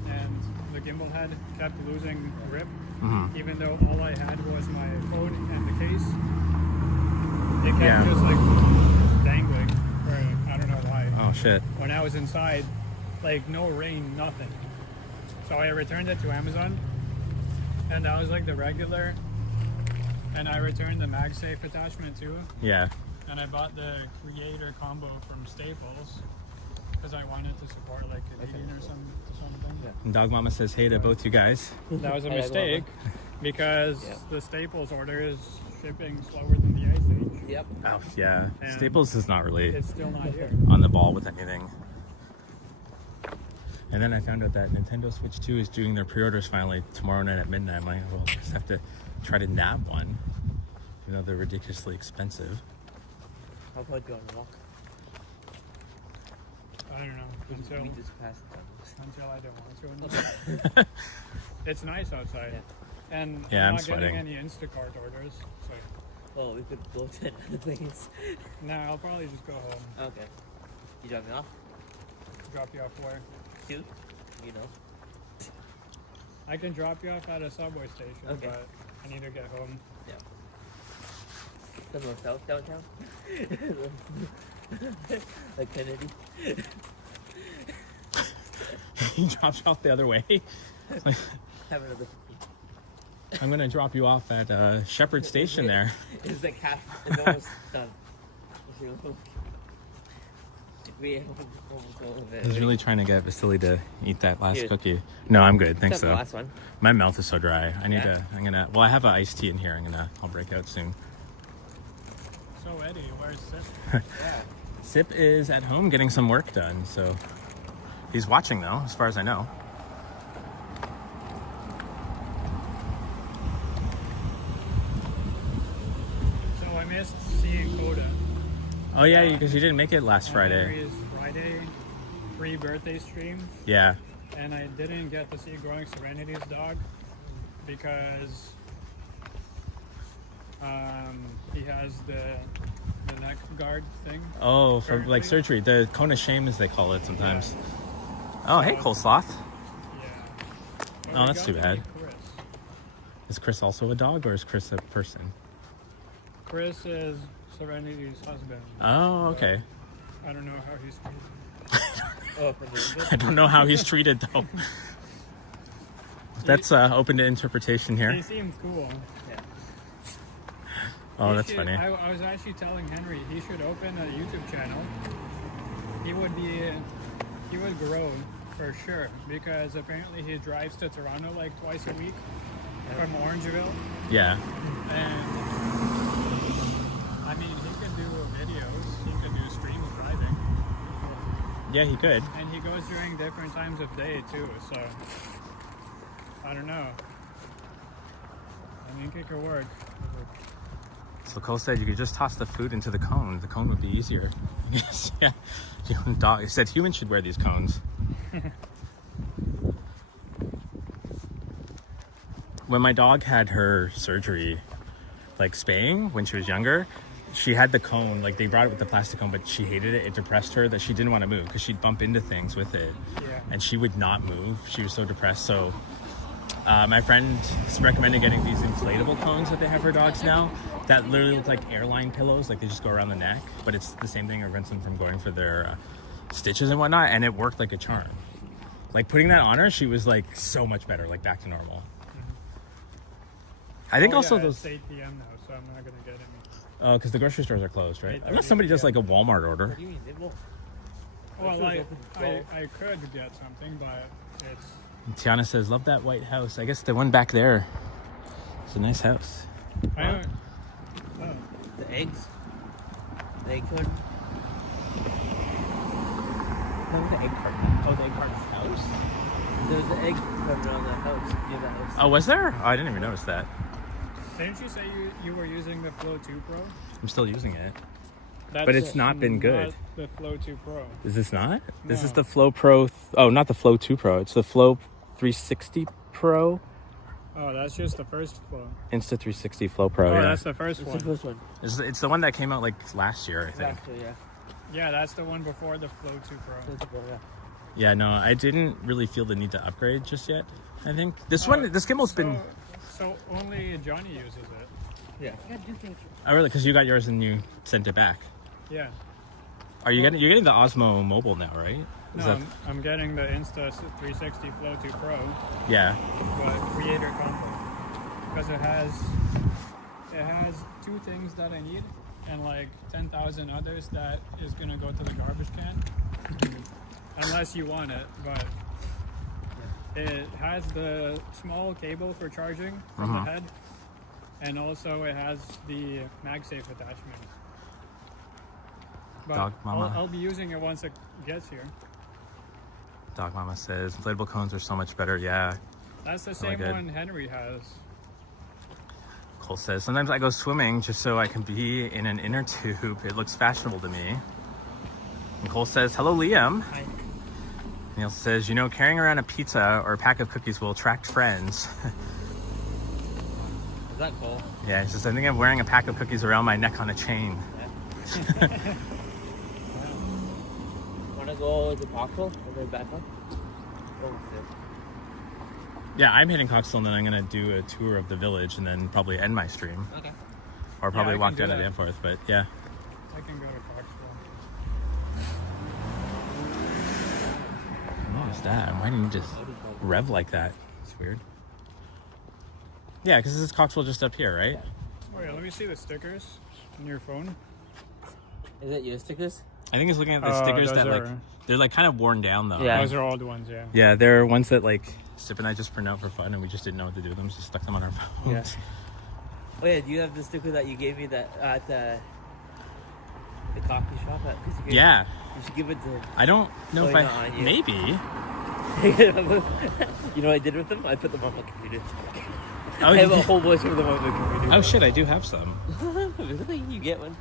and the gimbal head kept losing grip, even though all I had was my phone and the case. It kept just like dangling for I don't know why. Oh shit. When I was inside, like no rain, nothing. So I returned it to Amazon, and that was like the regular. And I returned the MagSafe attachment too. Yeah. And I bought the Creator combo from Staples because I wanted to support like Canadian or something. Yeah. And Dog Mama says hey to both you guys. That was a Hey, mistake Mama. because Yeah. the Staples order is shipping slower than the Ice Age. Yep. Oh yeah. And Staples is not really It's still not here. on the ball with anything. And then I found out that Nintendo Switch 2 is doing their pre-orders finally tomorrow night at midnight. I'm like, well, I just have to try to nab one. You know, they're ridiculously expensive. How about you on a walk? I don't know until We just passed it. I don't want to. It's nice outside, and Yeah, I'm I'm not sweating. getting any Instacart orders. So Well, we could go to another place. nah, I'll probably just go home. Okay. You drop me off? Drop you off where? Too? You know. I can drop you off at a subway station, Okay. but I need to get home. Yeah. Somewhere south downtown? Like Kennedy? He drops you off the other way. Have another. I'm gonna drop you off at Shepherd Station there. It's like half. It's almost done. We almost all of it. I was really trying to get Vasily to eat that last Here. cookie. No, I'm good. Thanks Except the though. last one. My mouth is so dry. I need Yeah? to. I'm gonna. Well, I have an iced tea in here. I'll break out soon. So Eddie, where's Sip? Yeah. Sip is at home getting some work done. So he's watching though, as far as I know. So I missed seeing Coda. Oh yeah, because you didn't make it last Friday. Henry's Friday pre-birthday stream, Yeah. and I didn't get to see Growing Serenity's dog because he has the neck guard thing. Oh, for like Currently? surgery, the cone of shame as they call it sometimes. Oh, hey, coleslaw. Yeah. But Oh, we that's got too to bad. meet Chris. Is Chris also a dog or is Chris a person? Chris is Serenity's husband. Oh, okay. I don't know how he's treated. Oh, for the I don't know how he's treated though. That's open to interpretation He here. seems cool. Yeah. Oh, He that's should- funny. I was actually telling Henry he should open a YouTube channel. He would grow for sure because apparently he drives to Toronto like twice a week from Orangeville, Yeah. and I mean he can do videos, he can do stream driving, Yeah, he could. and he goes during different times of day too. So I don't know. I think it could work. So Cole said you could just toss the food into the cone. The cone would be easier. Yeah. Dog, he said humans should wear these cones. When my dog had her surgery, like spaying when she was younger, she had the cone, like they brought it with the plastic cone, but she hated it. It depressed her that she didn't want to move because she'd bump into things with it. Yeah. And she would not move. She was so depressed. So my friend recommended getting these inflatable cones that they have for dogs now that literally look like airline pillows. Like they just go around the neck, but it's the same thing. It prevents them from going for their stitches and whatnot. And it worked like a charm. Like putting that on her, she was like so much better, like back to normal. I think also those... It's 8 p.m. now, so I'm not going to get any. Oh, because the grocery stores are closed, right? Unless somebody does like a Walmart order. What do you mean? It won't. Well, I could get something, but it's... Tiana says, love that white house. I guess the one back there. It's a nice house. I don't... Oh. The eggs. The egg carton. Oh, the egg carton. Oh, the egg carton's house? There was an egg carton around that house. Near that house. Oh, was there? Oh, I didn't even notice that. Didn't you say you were using the Flow 2 Pro? I'm still using it. That's But it's not been good. Not the Flow 2 Pro. Is this not? This is No. the Flow Pro. Oh, not the Flow 2 Pro. It's the Flow 360 Pro. Oh, that's just the first Flow. Insta360 Flow Pro. Oh, Yeah. that's the first It's one. the first one. It's the one that came out like last year, I think. Exactly, yeah. Yeah, that's the one before the Flow 2 Pro. That's the one, yeah. Yeah, no, I didn't really feel the need to upgrade just yet. I think this one, this gimbal's been. So only Johnny uses it. Yeah. Oh, really? Because you got yours and you sent it back. Yeah. You're getting the Osmo Mobile now, right? Is No, I'm getting the Insta 360 Flow 2 Pro, Yeah. but Creator Combo, because it has 2 things that I need and like 10,000 others that is gonna go to the garbage can, unless you want it. But it has the small cable for charging from the head, and also it has the MagSafe attachment. But Dog Mama. I'll be using it once it gets here. Dog Mama says inflatable cones are so much better. Yeah. That's the same good. one Henry has. Cole says sometimes I go swimming just so I can be in an inner tube. It looks fashionable to me. And Cole says, hello, Liam. Hi. Neil says, carrying around a pizza or a pack of cookies will attract friends. Is that cool? Yeah, he says, I think I'm wearing a pack of cookies around my neck on a chain. Yeah. Wanna go to Coxwell and then back up? Oh, Yeah, I'm hitting Coxwell and then I'm going to do a tour of the village and then probably end my stream. okay. Or probably I walk can do down to that. Danforth, but yeah. I can go to Coxwell. What is that? Why didn't you just rev like that? It's weird. Yeah, because this is Coxwell just up here, right? Oh yeah, let me see the stickers on your phone. Is that your stickers? I think it's looking at the stickers those that are- they're like kind of worn down though. Yeah. Those are old ones, yeah. Yeah, they're ones that like Sip and I just print out for fun and we just didn't know what to do with them, so stuck them on our phones. Yeah. Oh yeah, do you have the sticker that you gave me that at the coffee shop? Yeah. You should give it to... I don't know Oh, if you're I... not on yet. Maybe. You know what I did with them? I put them on my computer. Oh, I have you a did? whole bunch of them on my computer. Oh shit, I do have some. Really? You get one?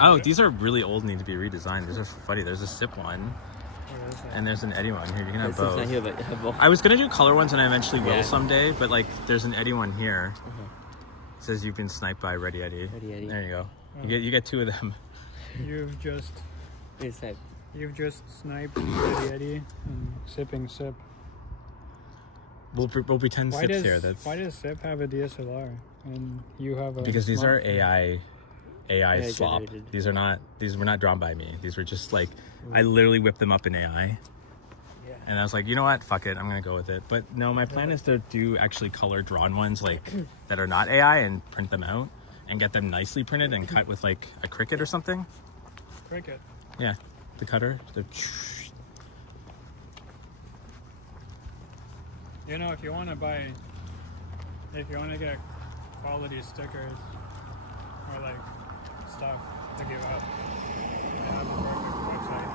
Oh, these are really old, need to be redesigned. These are funny. There's a Sip one and there's an Eddie one. Here, you can have It's not both. here, but I have both. I was gonna do color ones and I eventually will Yeah. someday, but like there's an Eddie one here. It says you've been sniped by Ready Eddie. Ready Eddie. There you go. You get 2 of them. You've just Wait a sec. sniped Eddie and sipping Sip. We'll pretend Sip's here. Why does Sip have a DSLR and you have a Because these are smartphone? AI swap. generated. These were not drawn by me. These were just like I literally whipped them up in AI. Yeah. And I was like, you know what? Fuck it. I'm gonna go with it. But no, my plan is to do actually color drawn ones like that are not AI and print them out and get them nicely printed and cut with like a Cricut or something. Cricket. Yeah, the cutter. You know, if you want to get quality stickers or like stuff to give up, they have a perfect website.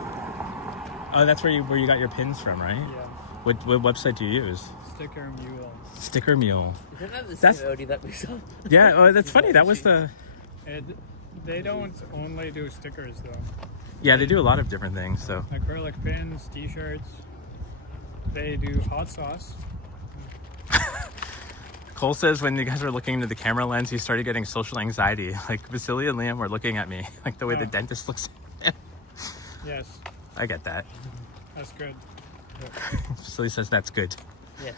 Oh, that's where you got your pins from, right? Yeah. What website do you use? Sticker Mule. Sticker Mule. Isn't that the That's- same Audi that we saw? Yeah, oh, that's funny. That was the... They don't only do stickers though. Yeah, they do a lot of different things, so... Acrylic pins, t-shirts. They do hot sauce. Cole says when you guys were looking into the camera lens, he started getting social anxiety. Like, Vasily and Liam were looking at me, like the way the Oh. dentist looks at him. Yes, I get that. that's good. Vasily says that's good. Yes.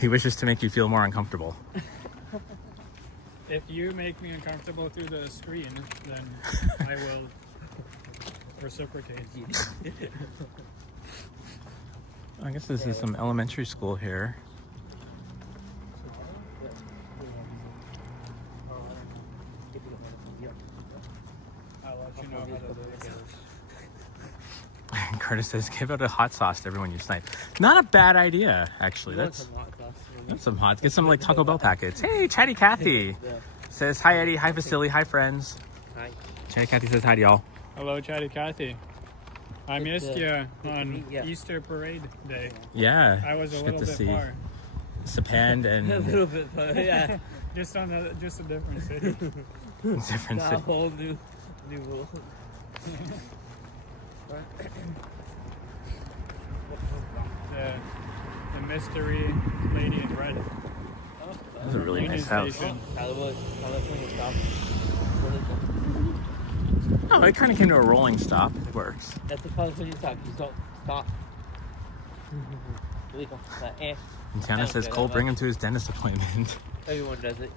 He wishes to make you feel more uncomfortable. If you make me uncomfortable through the screen, then I will reciprocate. I guess this is some elementary school here. I'll let you know how to do it. Curtis says, give out a hot sauce to everyone you snipe. Not a bad idea, actually. That's some hot. Get some like Taco Bell packets. Hey, Chatty Cathy says, hi Eddie, hi Vasily, hi friends. Hi. Chatty Cathy says hi to y'all. Hello, Chatty Cathy. I missed you to on meet ya. Easter Parade Day. Yeah. I was a it's little good to bit see far. Sapand A and little bit, but yeah. Just a different city. different Not a city. whole new rule. The mystery lady in red. That's a really Union nice house. Station. California stop. Oh, it kind of came to a rolling stop. It works. That's the California stop. You don't stop. Illegal. And Tiana says, Cole, bring him to his dentist appointment. Everyone does it.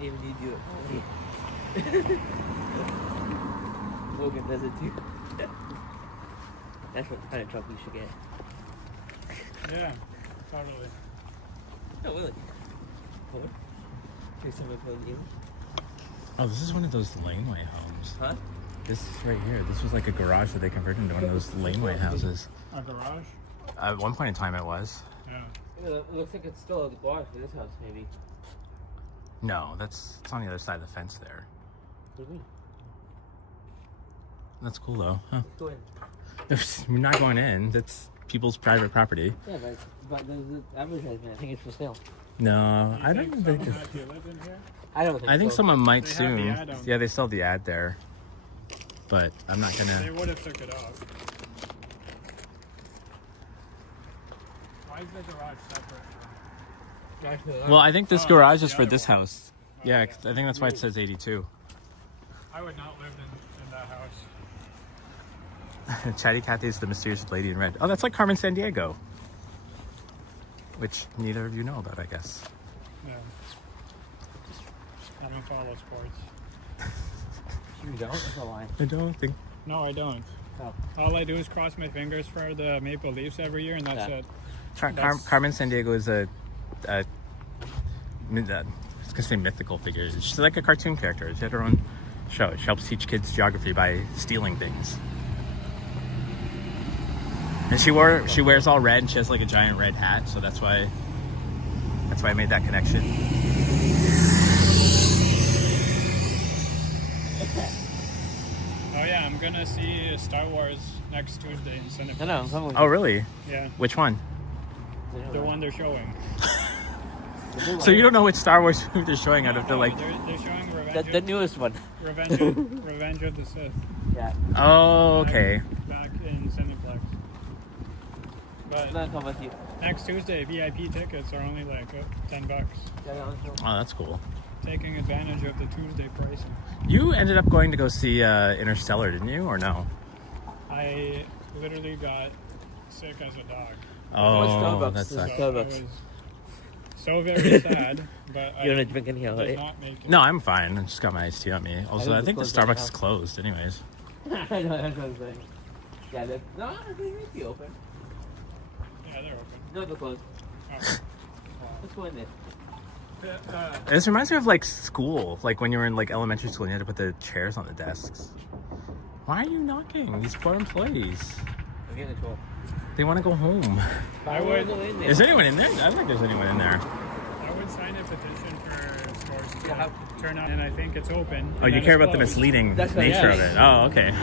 Even you do it. Logan does it too. That's what kind of truck you should get. Yeah, totally. No, really. What? Here's someone playing you. Oh, this is one of those laneway homes. Huh? This is right here. This was like a garage that they converted into one of those laneway houses. A garage? At one point in time, it was. Yeah. It looks like it's still a garage for this house, maybe. No, it's on the other side of the fence there. What do you mean? That's cool though. Huh? Go in. We're not going in. That's people's private property. Yeah, but there's an advertisement. I think it's for sale. No, You I don't think think. someone actually lived in here? I don't think I think so. someone might They have soon. the ad on. Yeah, they still have the ad there. But I'm not They gonna. would have took it off. Why is the garage separate? Well, I think this Oh, garage is the for other this one. house. Yeah, 'cause I think that's why it says 82. I would not live in that house. Chatty Cathy is the mysterious lady in red. Oh, that's like Carmen Sandiego. Which neither of you know about, I guess. Yeah. I don't follow sports. You don't? That's a lie. I don't think. No, I don't. Oh. All I do is cross my fingers for the Maple Leafs every year, and that's Yeah. it. Carmen Sandiego is I was gonna say mythical figure. She's like a cartoon character. She had her own show. She helps teach kids geography by stealing things. And she wears all red, and she has like a giant red hat, so that's why I made that connection. Oh yeah, I'm gonna see Star Wars next Tuesday in Cineplex. No, I'm coming with Oh, really? Yeah, Which one? you. the one they're showing. So you don't know which Star Wars movie they're showing out of the like. They're showing The newest one. Revenge of the Sith. Yeah. Oh, okay. Back in Cineplex. I'm But not coming with you. next Tuesday, VIP tickets are only like $10. Oh, that's cool. Taking advantage of the Tuesday pricing. You ended up going to go see Interstellar, didn't you, or no? I literally got sick as a dog. Oh, Starbucks? that So sucks. So Starbucks. it was so very sad, but You I don't drink any of did it. not make it. No, I'm fine. I just got my iced tea on me. Also, I think the closed right Starbucks is now. closed, anyways. I know, that's what I'm saying. Yeah, no, they might be open. Yeah, they're open. No, they're closed. Oh. Let's go in there. This reminds me of like school, like when you were in like elementary school and you had to put the chairs on the desks. Why are you knocking? These poor employees. I'm getting a tour. They want to go home. I wanna would- go in there. Is anyone in there? I don't think there's anyone in there. I would sign a petition for stores to Yeah. turn out, and I think it's open. Oh, you care about the misleading That's what- nature of yeah. it. Oh, okay.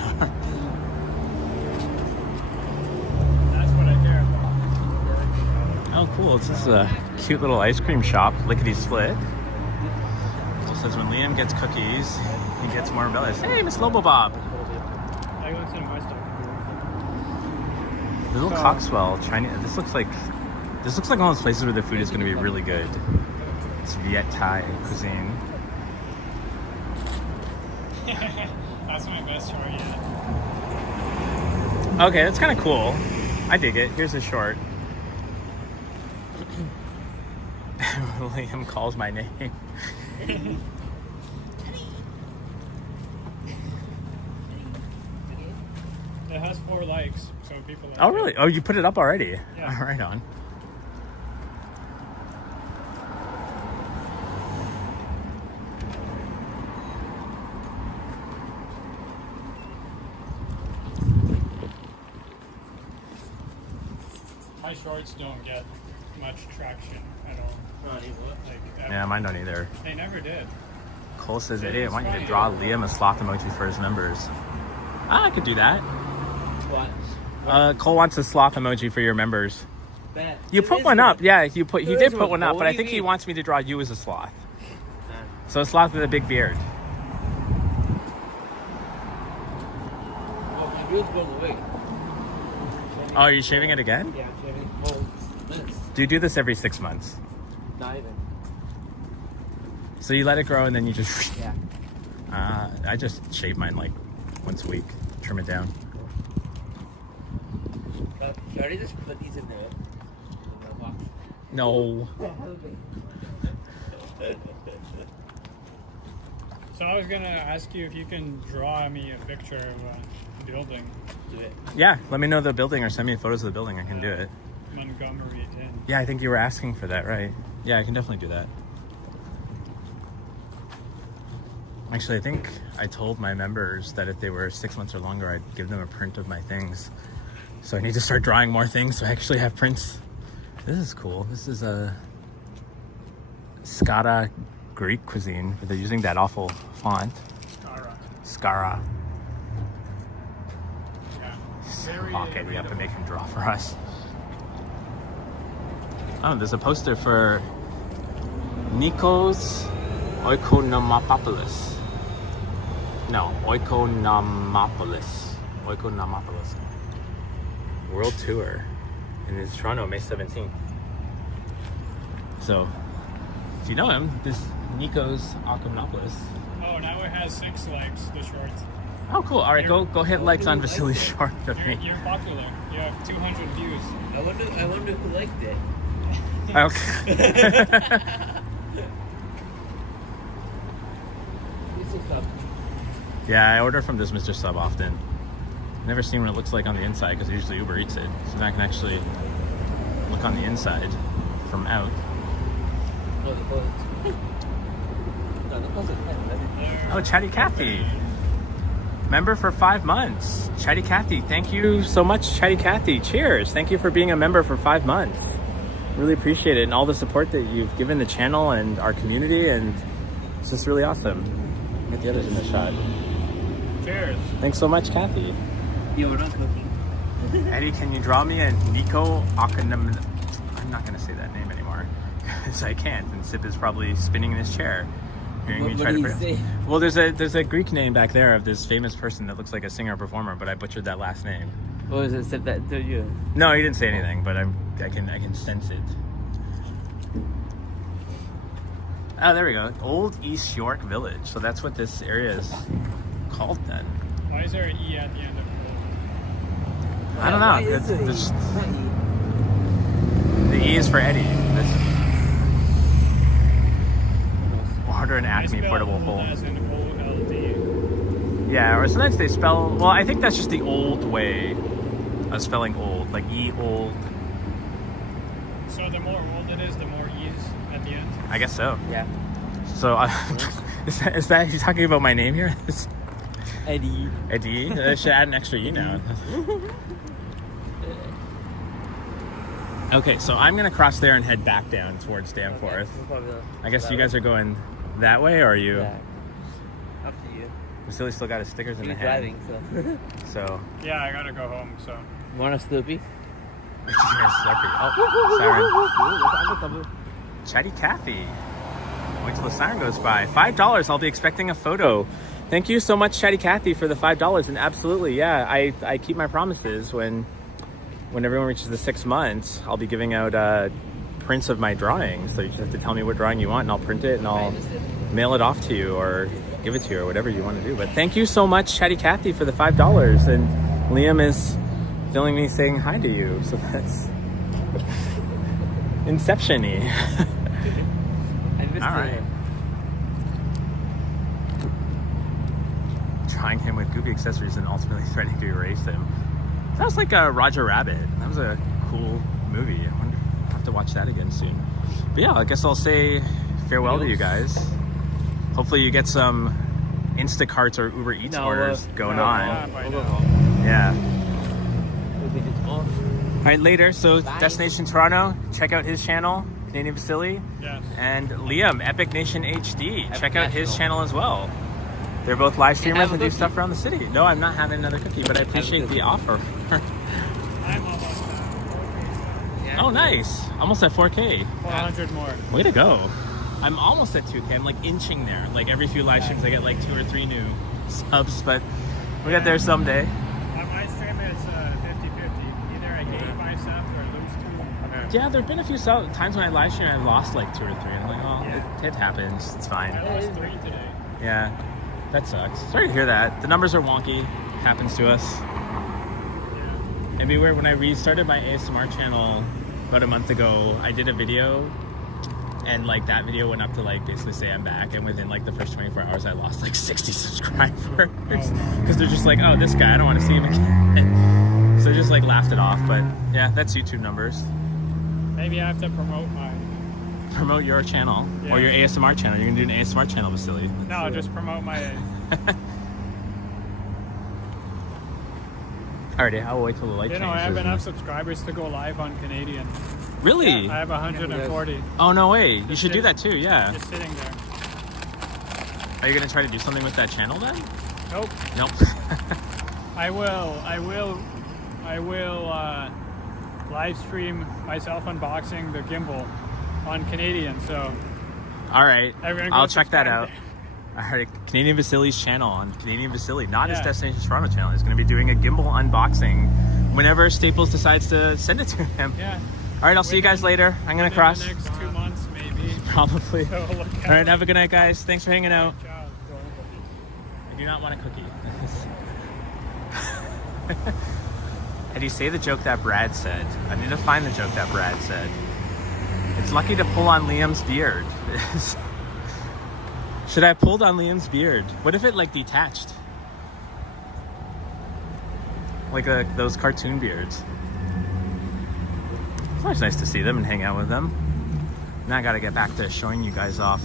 Oh, cool. This is a cute little ice cream shop, Lickety Split. It says when Liam gets cookies, he gets more umbrellas. Hey, Miss Lobo Bob. I got some of my stuff. The little Coxwell Chinese. This looks like one of those places where the food is going to be really good. It's Viet Thai cuisine. That's my best short yet. Okay, that's kind of cool. I dig it. Here's a short. Liam calls my name. It has 4 likes, so people like Oh, it. really? Oh, you put it up already? Yeah. Right on. My shorts don't get much traction at all. Like, ever. Yeah, mine don't either. They never did. Cole says, Eddie, I want you to draw Liam a sloth emoji for his members. I could do that. What? Cole wants a sloth emoji for your members. Bad. You put one up. Yeah, he There did is put one, one Cole. up, What but do I you think he mean? wants me to draw you as a sloth. So a sloth with a big beard. Oh, my beard's going away. Oh, are you shaving it again? Yeah, I'm shaving. Oh, minutes. Do you do this every 6 months? Not even. So you let it grow and then you just... Yeah. I just shave mine like once a week. Trim it down. Should I just put these in the box? No. So I was gonna ask you if you can draw me a picture of a building. Do it. Yeah, let me know the building or send me photos of the building. I can do it. Montgomery Inn. Yeah, I think you were asking for that, right? Yeah, I can definitely do that. Actually, I think I told my members that if they were 6 months or longer, I'd give them a print of my things. So I need to start drawing more things so I actually have prints. This is cool. This is a Skara Greek cuisine, but they're using that awful font. Skara. Yeah. Lock Eddie up and make him draw for us. Oh, there's a poster for Nikos Oikonomopoulos. No, Oikonomopolis. Oikonomopolis. World tour. And it's Toronto, May 17th. So, if you know him, this Nikos Oikonomopoulos. Oh, now it has 6 likes, the short. Oh, cool. All right, go hit likes on Vasily's short of me. You're popular. You have 200 views. I wonder who liked it. Okay. This is up. Yeah, I order from this Mr. Sub often. Never seen what it looks like on the inside because usually Uber Eats it. So now I can actually look on the inside from out. No, the clothes. No, the clothes are fine. Oh, Chatty Cathy. Member for 5 months. Chatty Cathy, thank you so much, Chatty Cathy. Cheers. Thank you for being a member for 5 months. Really appreciate it and all the support that you've given the channel and our community, and it's just really awesome. Get the others in the shot. Cheers. Thanks so much, Kathy. Yeah, we're not cooking. Eddie, can you draw me a Nico Akanem? I'm not going to say that name anymore because I can't, and Sip is probably spinning in his chair. Hearing me try to say? Well, there's a Greek name back there of this famous person that looks like a singer performer, but I butchered that last name. What was it? Said that to you? No, he didn't say anything, but I can sense it. Oh, there we go. Olde East York Village. So that's what this area is called then. Why is there an E at the end of Old? I don't know. Why is it? This- Not you. The E is for Eddie. Order an I Acme spell portable old hole. as in O-L-D. Yeah, or sometimes they spell. Well, I think that's just the old way of spelling old, like E old. So the more old it is, the more E's at the end. I guess so. Yeah. So is that you talking about my name here? Eddie. Eddie? I should add an extra E now. Okay, so I'm gonna cross there and head back down towards Danforth. I guess you guys are going that way, or are you? Yeah. Up to you. Vasily still got his stickers in the He's hand. driving, so. So Yeah, I gotta go home, so. Want a Snoopy? Oh, siren. Chatty Cathy. Wait till the siren goes by. $5. I'll be expecting a photo. Thank you so much, Chatty Cathy, for the $5. And absolutely, yeah, I keep my promises. When everyone reaches the 6 months, I'll be giving out prints of my drawings. So you just have to tell me what drawing you want, and I'll print it, and I'll mail it off to you or give it to you or whatever you want to do. But thank you so much, Chatty Cathy, for the $5. And Liam is filming me saying hi to you. So that's Inception-y. All right. Trying him with goofy accessories and ultimately threatening to erase him. That was like a Roger Rabbit. That was a cool movie. I wonder, I'll have to watch that again soon. But yeah, I guess I'll say farewell to you guys. Hopefully you get some Instacarts or Uber Eats orders going on. Yeah. All right, later. So Destination Toronto, check out his channel, Canadian Vasily. Yeah. And Liam, Epic Nation HD, check out his channel as well. They're both live streamers and do stuff around the city. No, I'm not having another cookie, but I appreciate the offer. I'm almost at 4K. Oh, nice. Almost at 4K. 400 more. Way to go. I'm almost at 2K. I'm like inching there. Like every few live streams, I get like 2 or 3 new subs, but we'll get there someday. On my stream, it's 50-50. Either I gain 5 subs or lose 2. Yeah, there have been a few times when I live stream, I lost like 2 or 3. I'm like, oh, it happens. It's fine. I lost 3 today. Yeah, that sucks. Sorry to hear that. The numbers are wonky. Happens to us. It'd be weird when I restarted my ASMR channel about a month ago. I did a video, and like that video went up to like basically say I'm back, and within like the first 24 hours I lost like 60 subscribers because they're just like, oh, this guy, I don't want to see him again. So they just like laughed it off. But yeah, that's YouTube numbers. Maybe I have to promote your channel or your ASMR channel. You're gonna do an ASMR channel, Vasily. No, just promote my. Alrighty, I'll wait till the light changes. You know, I have enough subscribers to go live on Canadian. Really? Yeah, I have 140. Oh, no way. You should do that too, yeah. Just sitting there. Are you going to try to do something with that channel then? Nope. Nope. I will live stream myself unboxing the gimbal on Canadian, so. Alright, I'll check that out. There. I heard Canadian Vasily's channel on Canadian Vasily, not his Destination Toronto channel. He's going to be doing a gimbal unboxing whenever Staples decides to send it to him. Yeah. All right, I'll see you guys later. I'm going to cross. The next 2 months, maybe. Probably. So All right, have a good night, guys. Thanks for hanging out. I do not want a cookie. How do you say the joke that Brad said? I need to find the joke that Brad said. It's lucky to pull on Liam's beard. Should I have pulled on Liam's beard? What if it like detached? Like those cartoon beards. It's always nice to see them and hang out with them. Now I gotta get back to showing you guys off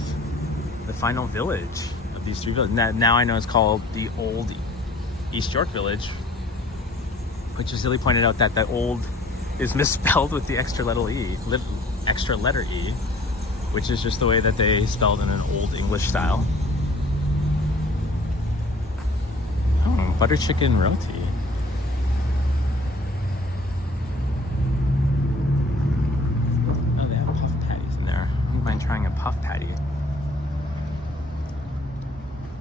the final village of these 3 villages. Now I know it's called the Olde East York Village, which Vasily pointed out that the old is misspelled with the extra letter E, which is just the way that they spelled in an old English style. Oh, butter chicken roti. Oh, they have puff patties in there. I wouldn't mind trying a puff patty.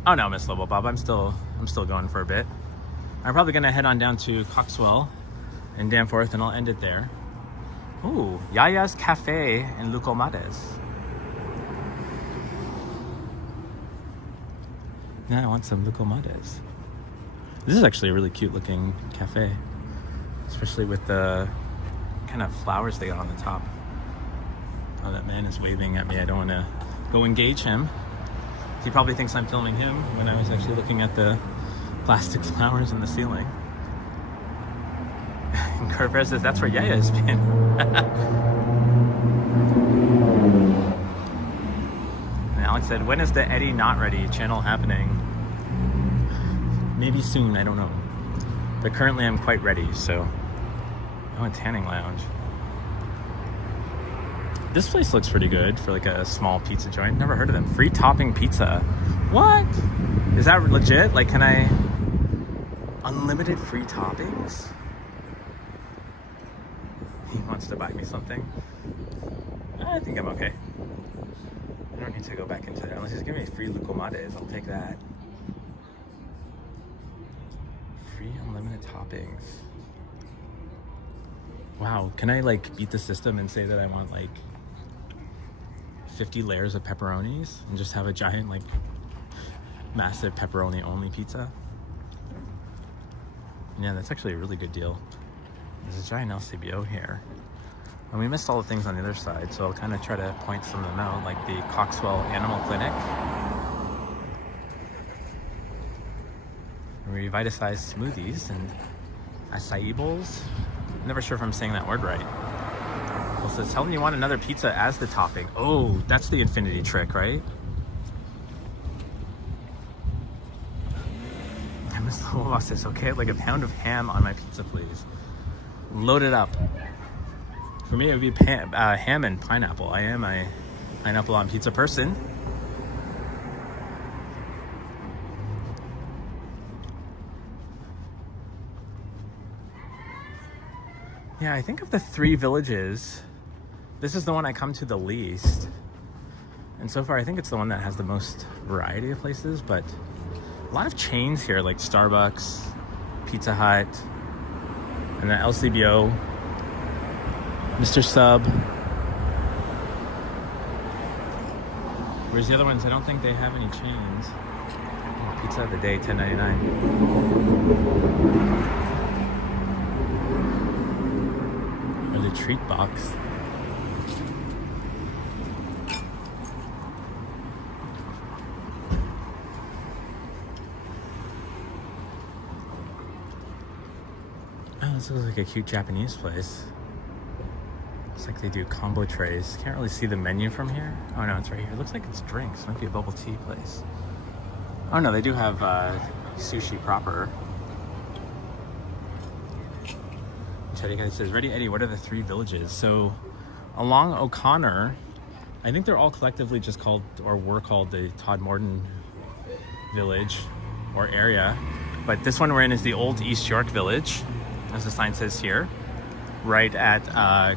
Oh no, Miss Lobo Bob, I'm still going for a bit. I'm probably gonna head on down to Coxwell and Danforth, and I'll end it there. Ooh, Yaya's Cafe in Lucomades. Now I want some Lucomades. This is actually a really cute looking cafe, especially with the kind of flowers they got on the top. Oh, that man is waving at me. I don't want to go engage him. He probably thinks I'm filming him when I was actually looking at the plastic flowers in the ceiling. And Corvez says that's where Yaya has been. And Alex said, when is the Eddie Not Ready channel happening? Maybe soon, I don't know. But currently I'm quite ready, so. Oh, a tanning lounge. This place looks pretty good for like a small pizza joint. Never heard of them. Free topping pizza. What? Is that legit? Like, can I... Unlimited free toppings? wants to buy me something. I think I'm okay. I don't need to go back into there unless he's giving me free lucomades. I'll take that. Free unlimited toppings. Wow, can I like beat the system and say that I want like 50 layers of pepperonis and just have a giant like massive pepperoni only pizza? Yeah, that's actually a really good deal. There's a giant LCBO here. And we missed all the things on the other side, so I'll kind of try to point some of them out, like the Coxwell Animal Clinic. Revitalized smoothies and acai bowls. Never sure if I'm saying that word right. Also, tell them you want another pizza as the topping. Oh, that's the infinity trick, right? I missed the whole process. Okay, like a pound of ham on my pizza, please. Load it up. For me, it would be ham and pineapple. I am a pineapple on pizza person. Yeah, I think of the 3 villages, this is the one I come to the least. And so far, I think it's the one that has the most variety of places, but a lot of chains here, like Starbucks, Pizza Hut, and the LCBO. Mr. Sub. Whereas the other ones, I don't think they have any chains. Oh, pizza of the day, $10.99. Or the treat box. Oh, this looks like a cute Japanese place. Looks like they do combo trays. Can't really see the menu from here. Oh no, it's right here. It looks like it's drinks. Might be a bubble tea place. Oh no, they do have sushi proper. Teddy guy says, "Ready, Eddie? What are the 3 villages?" So, along O'Connor, I think they're all collectively just called, or were called, the Todmorden Village or area. But this one we're in is the Olde East York Village, as the sign says here, right at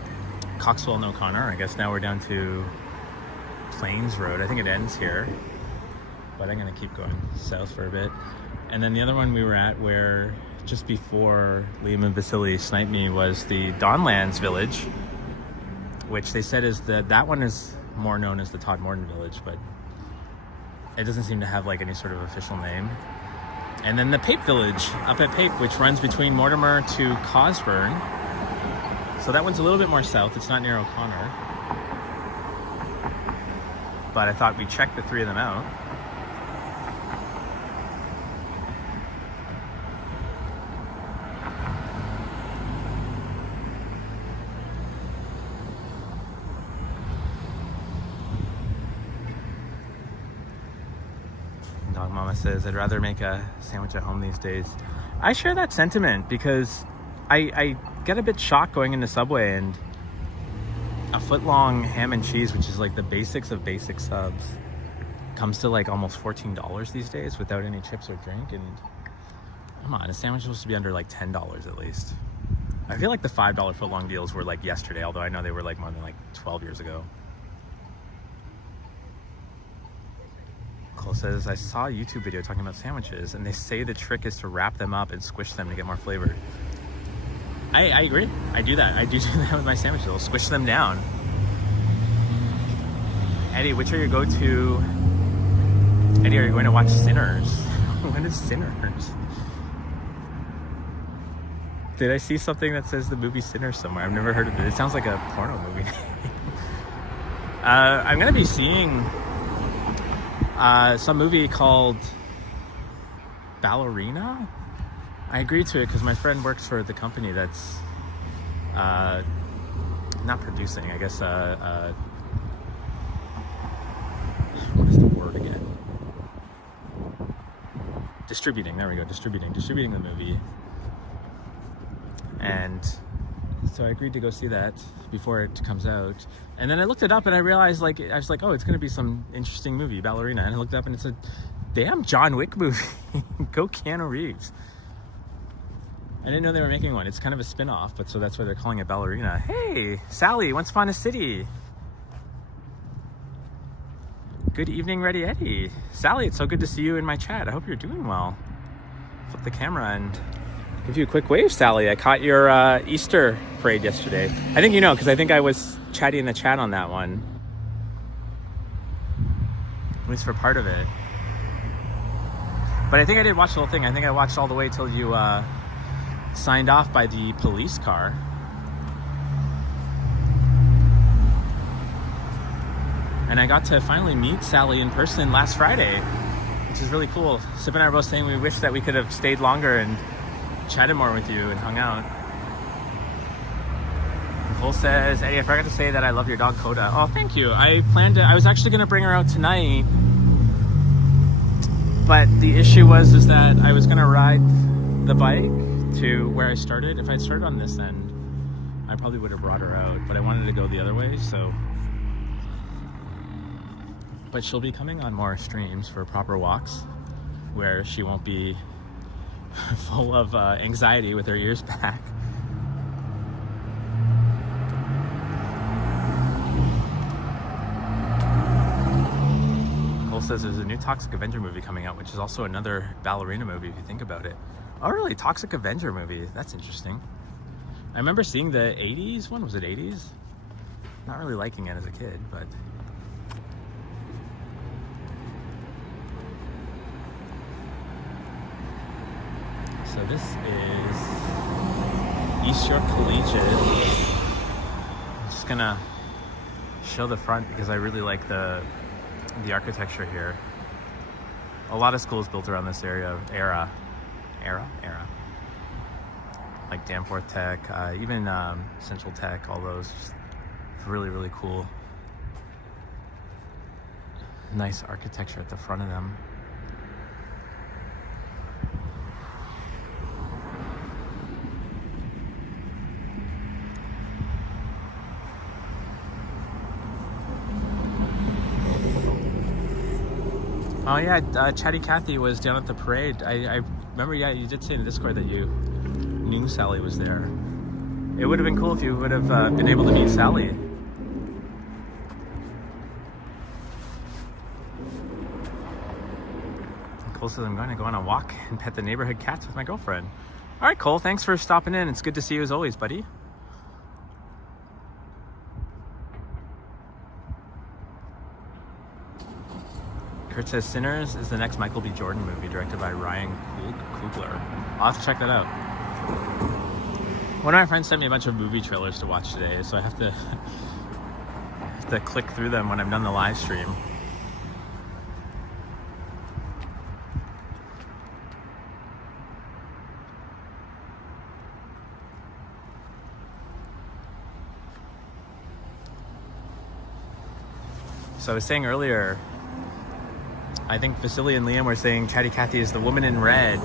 Coxwell and O'Connor. I guess now we're down to Plains Road. I think it ends here, but I'm gonna keep going south for a bit. And then the other one we were at, where just before Liam and Vasily sniped me, was the Donlands Village, which they said is that one is more known as the Todmorden Village, but it doesn't seem to have like any sort of official name. And then the Pape Village up at Pape, which runs between Mortimer to Cosburn. So that one's a little bit more south. It's not near O'Connor. But I thought we'd check the 3 of them out. Dog Mama says, "I'd rather make a sandwich at home these days." I share that sentiment because I get a bit shocked going into Subway and a foot-long ham and cheese, which is like the basics of basic subs, comes to like almost $14 these days without any chips or drink. And come on, a sandwich is supposed to be under like $10 at least. I feel like the $5 foot-long deals were like yesterday, although I know they were like more than like 12 years ago. Cole says, "I saw a YouTube video talking about sandwiches and they say the trick is to wrap them up and squish them to get more flavor." I agree. I do that. I do that with my sandwiches. I'll squish them down. Eddie, which are your go-to? Eddie, are you going to watch Sinners? When is Sinners? Did I see something that says the movie Sinners somewhere? I've never heard of it. It sounds like a porno movie. I'm going to be seeing some movie called Ballerina. I agreed to it because my friend works for the company that's not producing, I guess. What is the word again? Distributing. There we go. Distributing the movie. And so I agreed to go see that before it comes out. And then I looked it up and I realized, like, I was like, oh, it's going to be some interesting movie, Ballerina. And I looked up and it's a damn John Wick movie. Go Keanu Reeves. I didn't know they were making one. It's kind of a spin-off, but so that's why they're calling it Ballerina. Hey, Sally, Once Upon a City. Good evening, Ready Eddie. Sally, it's so good to see you in my chat. I hope you're doing well. Flip the camera and give you a quick wave, Sally. I caught your Easter parade yesterday. I think you know, because I think I was chatty in the chat on that one. At least for part of it. But I think I did watch the whole thing. I think I watched all the way till you signed off by the police car. And I got to finally meet Sally in person last Friday, which is really cool. Sip and I were both saying we wish that we could have stayed longer and chatted more with you and hung out. Nicole says, Eddie, I forgot to say that I love your dog Coda. Oh, thank you. I was actually gonna bring her out tonight, but the issue was that I was gonna ride the bike to where I started. If I'd started on this end, I probably would have brought her out, but I wanted to go the other way, so. But she'll be coming on more streams for proper walks where she won't be full of anxiety with her ears back. Cole says there's a new Toxic Avenger movie coming out, which is also another ballerina movie if you think about it. Oh really? Toxic Avenger movie. That's interesting. I remember seeing the 80s one. Was it 80s? Not really liking it as a kid, but... So this is East York Collegiate. I'm just gonna show the front because I really like the architecture here. A lot of schools built around this era. Like Danforth Tech, even Central Tech, all those, just really, really cool. Nice architecture at the front of them. Oh yeah, Chatty Cathy was down at the parade. I remember, yeah, you did say in Discord that you knew Sally was there. It would have been cool if you would have been able to meet Sally. Cole says I'm going to go on a walk and pet the neighborhood cats with my girlfriend. All right, Cole, thanks for stopping in. It's good to see you as always, buddy. Kurt says Sinners is the next Michael B. Jordan movie directed by Ryan Coogler. I'll have to check that out. One of my friends sent me a bunch of movie trailers to watch today, so I have to click through them when I'm done the live stream. So I was saying earlier, I think Vasily and Liam were saying Chatty Cathy is the woman in red.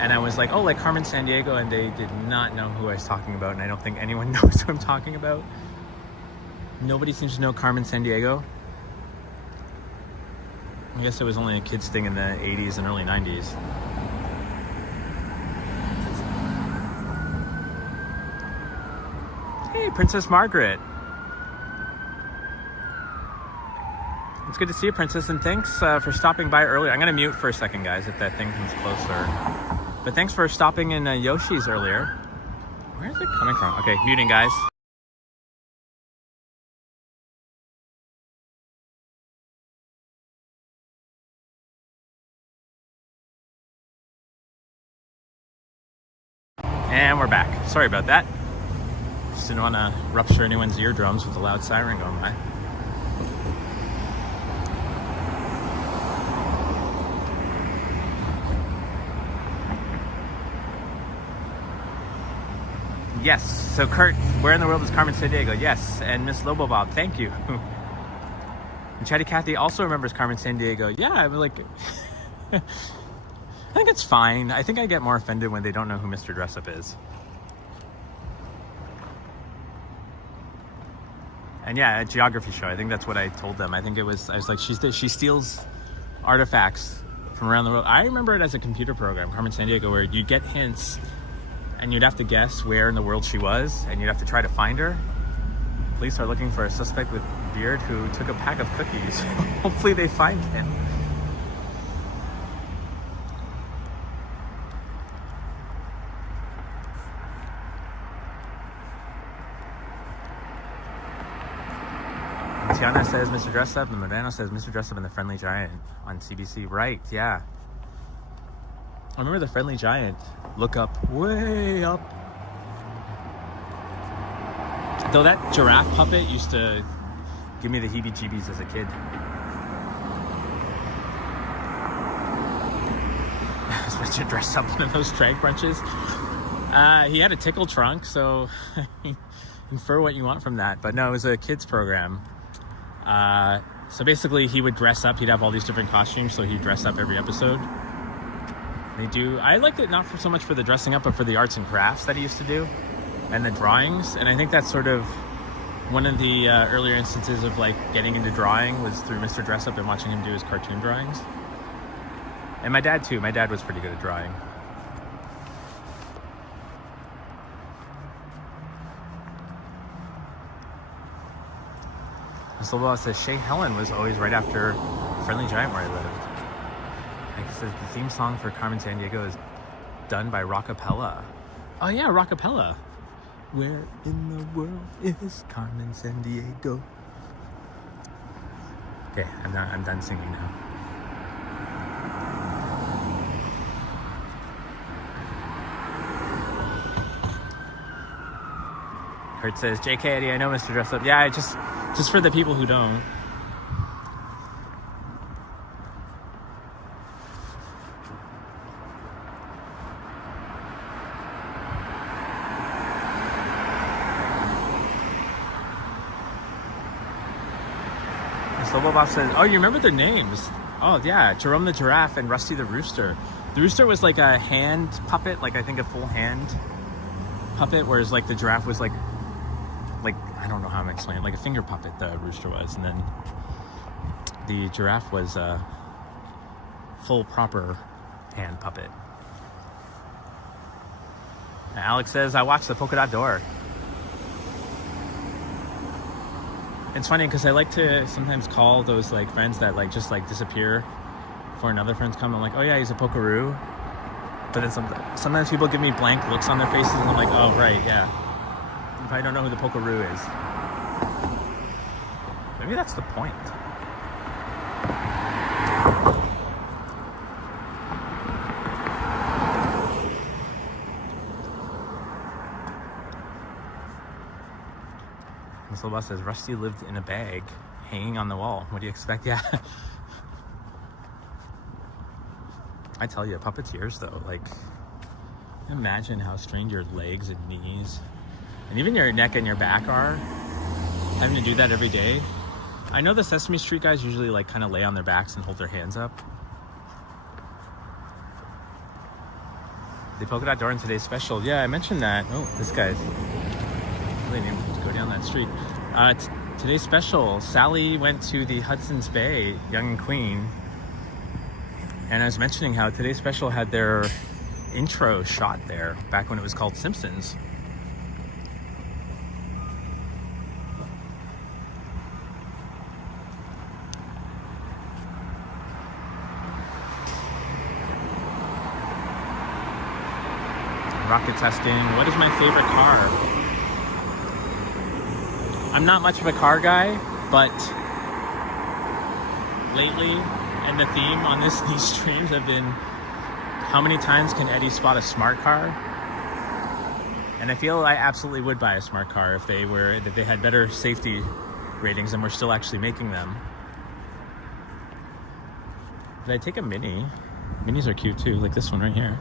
And I was like, oh, like Carmen Sandiego, and they did not know who I was talking about, and I don't think anyone knows who I'm talking about. Nobody seems to know Carmen Sandiego. I guess it was only a kid's thing in the 80s and early 90s. Hey, Princess Margaret. It's good to see you, Princess, and thanks for stopping by earlier. I'm going to mute for a second, guys, if that thing comes closer. But thanks for stopping in Yoshi's earlier. Where is it coming from? Okay, muting, guys. And we're back. Sorry about that. Just didn't want to rupture anyone's eardrums with a loud siren going by. Yes. So Kurt, where in the world is Carmen Sandiego? Yes. And Miss Lobo Bob, thank you. And Chatty Cathy also remembers Carmen Sandiego. Yeah, I'm like, I think it's fine. I think I get more offended when they don't know who Mr. Dressup is. And yeah, a geography show. I think that's what I told them. I think it was, I was like, she steals artifacts from around the world. I remember it as a computer program, Carmen Sandiego, where you'd get hints and you'd have to guess where in the world she was, and you'd have to try to find her. Police are looking for a suspect with beard who took a pack of cookies. Hopefully they find him. Tiana says Mr. Dress Up, and Modano says Mr. Dress Up and the Friendly Giant on CBC. Right, yeah. I remember the Friendly Giant. Look up, way up. Though that giraffe puppet used to give me the heebie-jeebies as a kid. Mr. Dress Up in those drag brunches. He had a tickle trunk, so infer what you want from that. But no, it was a kids program. So basically he would dress up. He'd have all these different costumes, so he'd dress up every episode. I liked it not so much for the dressing up, but for the arts and crafts that he used to do and the drawings. And I think that's sort of one of the earlier instances of like getting into drawing was through Mr. Dress Up and watching him do his cartoon drawings. And my dad too. My dad was pretty good at drawing. Sloboa says Shea Helen was always right after Friendly Giant where I lived. Like it says the theme song for Carmen Sandiego is done by Rockapella. Oh yeah, Rockapella. Where in the world is Carmen Sandiego? Okay, I'm done singing now. Kurt says, JK Eddie, I know Mr. Dress Up. Yeah, just for the people who don't. Slobobob says, oh, you remember their names? Oh, yeah, Jerome the Giraffe and Rusty the Rooster. The Rooster was like a hand puppet, like I think a full hand puppet, whereas like the giraffe was like I don't know how I'm explaining it, like a finger puppet the rooster was, and then the giraffe was a full proper hand puppet. And Alex says, I watched the Polka Dot Door. It's funny because I like to sometimes call those like friends that like just like disappear before another friend's come. I'm like, oh yeah, he's a pokaroo. But then sometimes people give me blank looks on their faces and I'm like, oh right, yeah. If I don't know who the pokaroo is. Maybe that's the point. This little boss says, Rusty lived in a bag hanging on the wall. What do you expect? Yeah. I tell you, puppeteers though, like, imagine how strained your legs and knees and even your neck and your back are having to do that every day. I know the Sesame Street guys usually like kind of lay on their backs and hold their hands up. The Polka Dot Door in today's special. Yeah, I mentioned that. Oh, this guy's really need to go down that street. Today's special, Sally went to the Hudson's Bay, Young and Queen. And I was mentioning how today's special had their intro shot there back when it was called Simpsons. Rocket testing. What is my favorite car? I'm not much of a car guy, but lately, and the theme on these streams have been, how many times can Eddie spot a smart car? And I feel I absolutely would buy a smart car if they had better safety ratings and we're still actually making them. Did I take a Mini? Minis are cute too, like this one right here.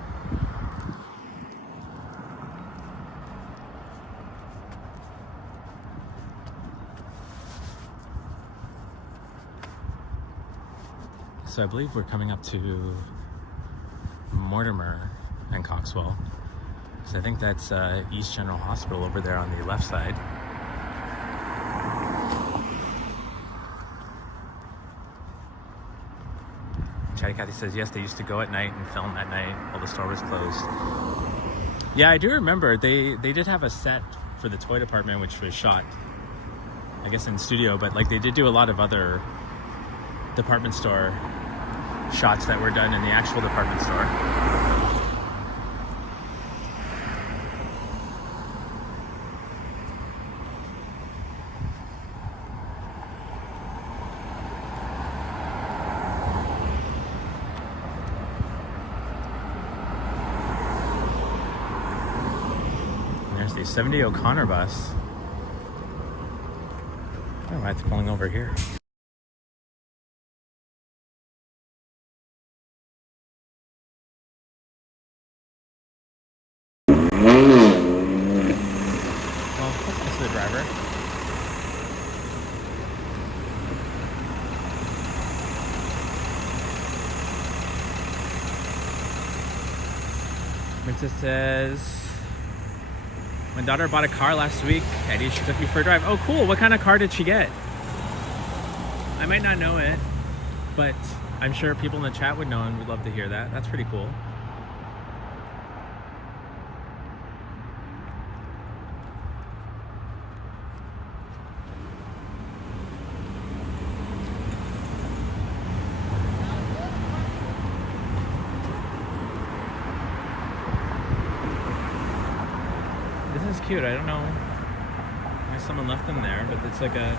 So I believe we're coming up to Mortimer and Coxwell. So I think that's East General Hospital over there on the left side. Chatty Cathy says, yes, they used to go at night and film at night while the store was closed. Yeah, I do remember they did have a set for the toy department, which was shot, I guess, in studio, but like they did do a lot of other department store shots that were done in the actual department store. There's the 70 O'Connor bus. I don't know why it's pulling over here. Well, that's nice of the driver. Princess says, my daughter bought a car last week. Eddie, she took me for a drive. Oh, cool. What kind of car did she get? I might not know it, but I'm sure people in the chat would know and would love to hear that. That's pretty cool. This is cute. I don't know why someone left them there, but it's like a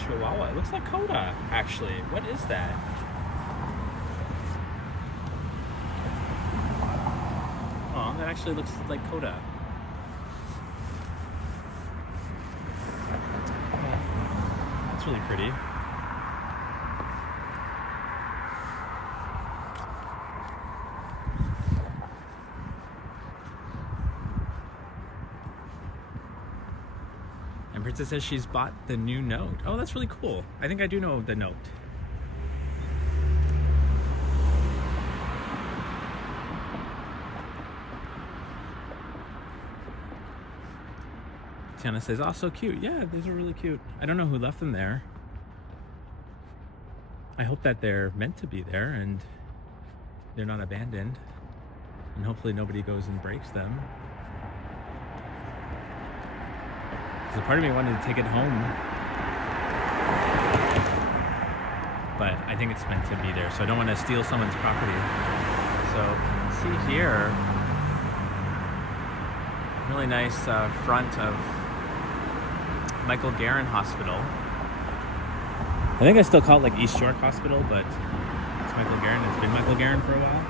chihuahua. It looks like Coda, actually. What is that? Oh, that actually looks like Coda. That's really pretty. And Princess says she's bought the new Note. Oh, that's really cool. I think I do know the Note. Tiana says, oh, so cute. Yeah, these are really cute. I don't know who left them there. I hope that they're meant to be there and they're not abandoned. And hopefully nobody goes and breaks them. So part of me wanted to take it home, but I think it's meant to be there, so I don't want to steal someone's property. So let's see here, really nice front of Michael Garron Hospital. I think I still call it like East York Hospital, but it's Michael Garron. It's been Michael Garron for a while.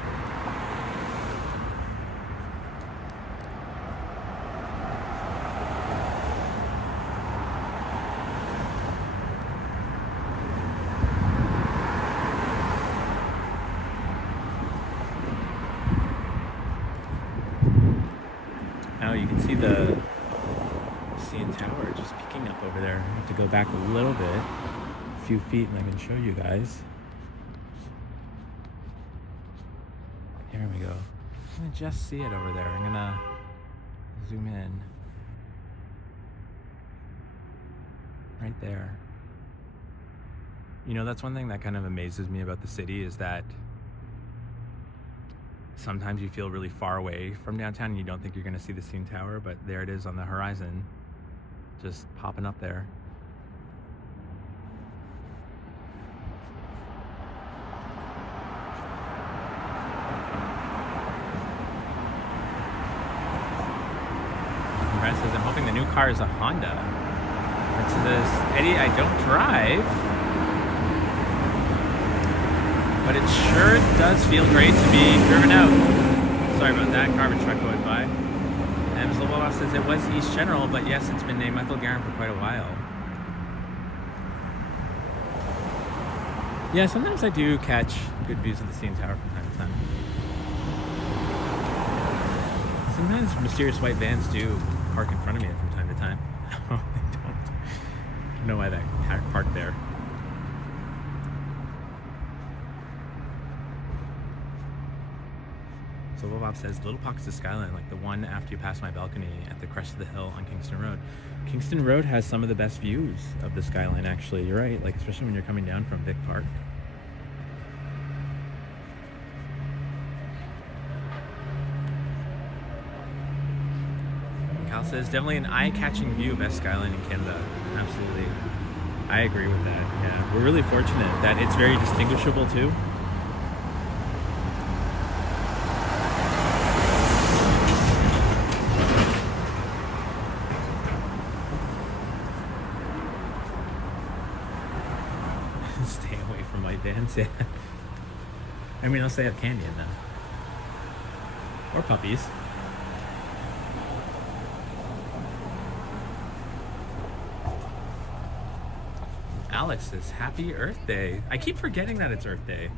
Now you can see the CN Tower just peeking up over there. I have to go back a little bit, a few feet, and I can show you guys. Here we go. I can just see it over there. I'm gonna zoom in. Right there. You know, that's one thing that kind of amazes me about the city is that sometimes you feel really far away from downtown and you don't think you're gonna see the CN Tower, but there it is on the horizon, just popping up there. And Brad says, I'm hoping the new car is a Honda. Brad says, Eddie, I don't drive, but it sure does feel great to be driven out. Sorry about that, garbage truck going by. And Zloboff says it was East General, but yes, it's been named Michael Garron for quite a while. Yeah, sometimes I do catch good views of the CN Tower from time to time. Sometimes mysterious white vans do park in front of me from time to time. No, they don't. I don't know why that parked there. So Bob says, little pockets of skyline, like the one after you pass my balcony at the crest of the hill on Kingston Road. Kingston Road has some of the best views of the skyline, actually. You're right, like especially when you're coming down from Vic Park. Cal says, definitely an eye-catching view, best skyline in Canada. Absolutely. I agree with that, yeah. We're really fortunate that it's very distinguishable too. Stay away from my vans, yeah. I mean, unless they have candy in them. Or puppies. Alex says, happy Earth Day. I keep forgetting that it's Earth Day.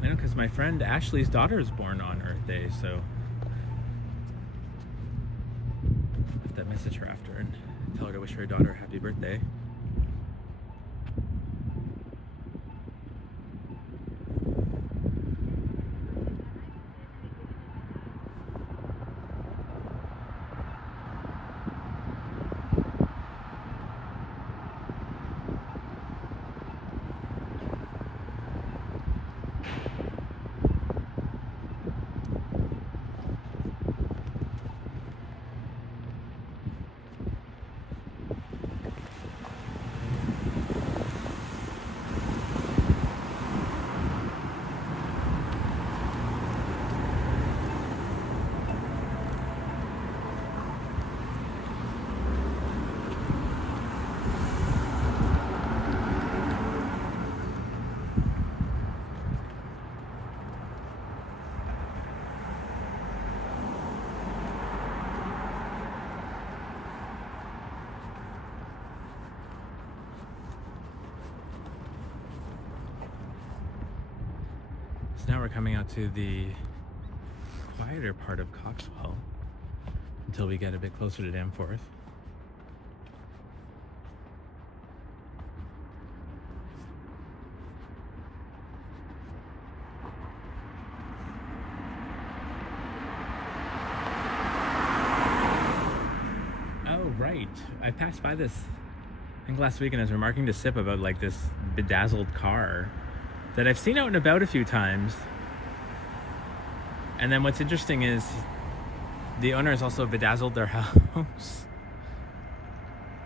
I know, because my friend Ashley's daughter is born on Earth Day, so I have to message her after and tell her to wish her daughter a happy birthday. So now we're coming out to the quieter part of Coxwell until we get a bit closer to Danforth. Oh, right. I passed by this, I think last week, and I was remarking to Sip about like this bedazzled car that I've seen out and about a few times. And then what's interesting is the owner has also bedazzled their house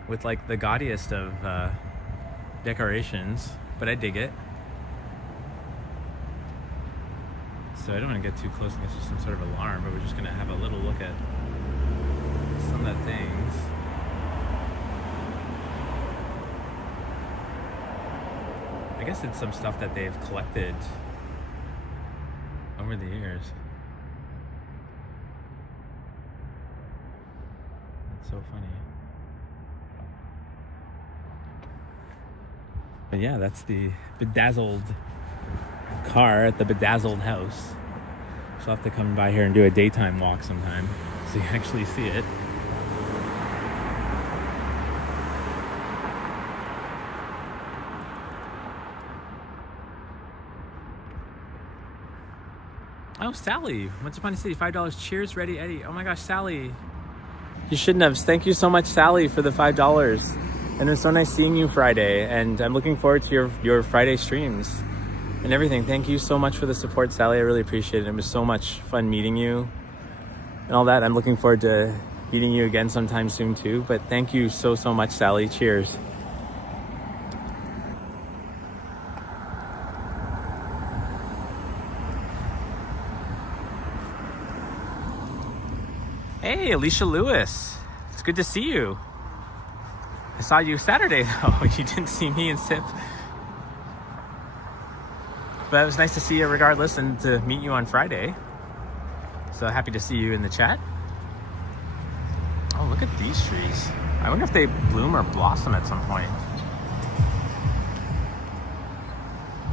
with like the gaudiest of decorations, but I dig it. So I don't want to get too close and get some sort of alarm, but we're just going to have a little look at some of the things. I guess it's some stuff that they've collected over the years. That's so funny. But yeah, that's the bedazzled car at the bedazzled house. So I'll have to come by here and do a daytime walk sometime so you actually see it. Oh, Sally, Once Upon a City, $5. Cheers, Ready Eddie. Oh my gosh, Sally. You shouldn't have. Thank you so much, Sally, for the $5. And it was so nice seeing you Friday. And I'm looking forward to your Friday streams and everything. Thank you so much for the support, Sally. I really appreciate it. It was so much fun meeting you and all that. I'm looking forward to meeting you again sometime soon too. But thank you so much, Sally. Cheers. Hey, Alicia Lewis. It's good to see you. I saw you Saturday, though. You didn't see me and Sip. But it was nice to see you regardless and to meet you on Friday. So happy to see you in the chat. Oh, look at these trees. I wonder if they bloom or blossom at some point.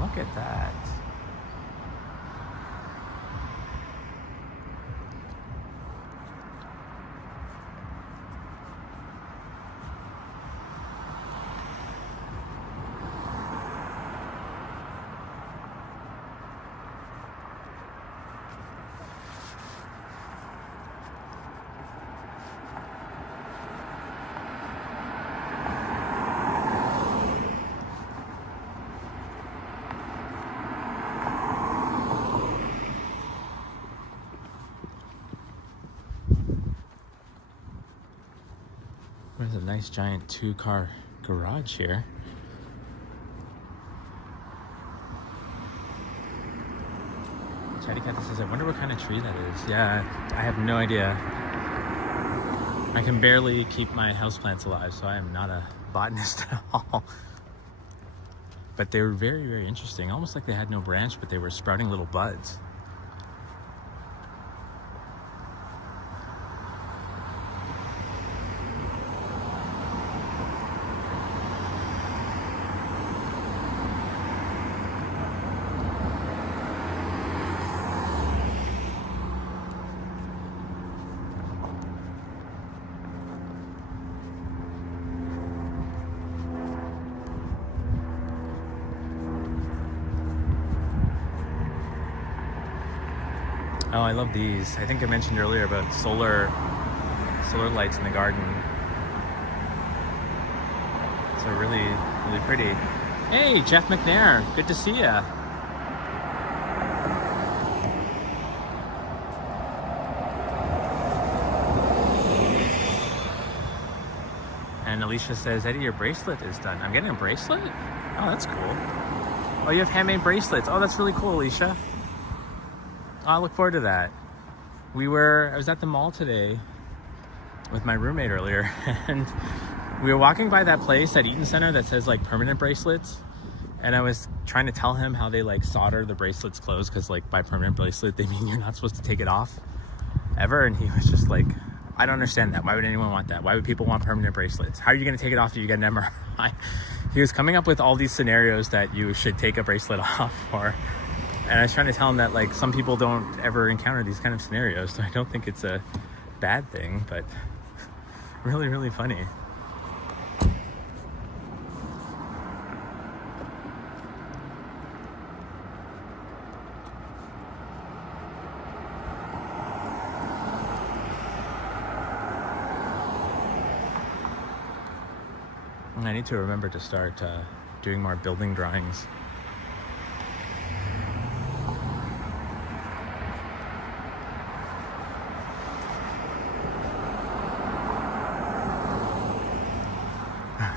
Look at that. There's a nice giant 2-car garage here. Chatty Cat says, I wonder what kind of tree that is. Yeah, I have no idea. I can barely keep my houseplants alive, so I am not a botanist at all. But they were very, very interesting. Almost like they had no branch, but they were sprouting little buds. Oh, I love these. I think I mentioned earlier about solar lights in the garden. So really, really pretty. Hey, Jeff McNair, good to see ya. And Alicia says, Eddie, your bracelet is done. I'm getting a bracelet? Oh, that's cool. Oh, you have handmade bracelets. Oh, that's really cool, Alicia. I look forward to that. I was at the mall today with my roommate earlier, and we were walking by that place at Eaton Center that says like permanent bracelets, and I was trying to tell him how they like solder the bracelets closed, because like by permanent bracelet they mean you're not supposed to take it off ever, and he was just like, I don't understand that. Why would anyone want that? Why would people want permanent bracelets? How are you going to take it off if you get an MRI? He was coming up with all these scenarios that you should take a bracelet off for. And I was trying to tell him that like some people don't ever encounter these kind of scenarios, so I don't think it's a bad thing, but really, really funny. And I need to remember to start doing more building drawings.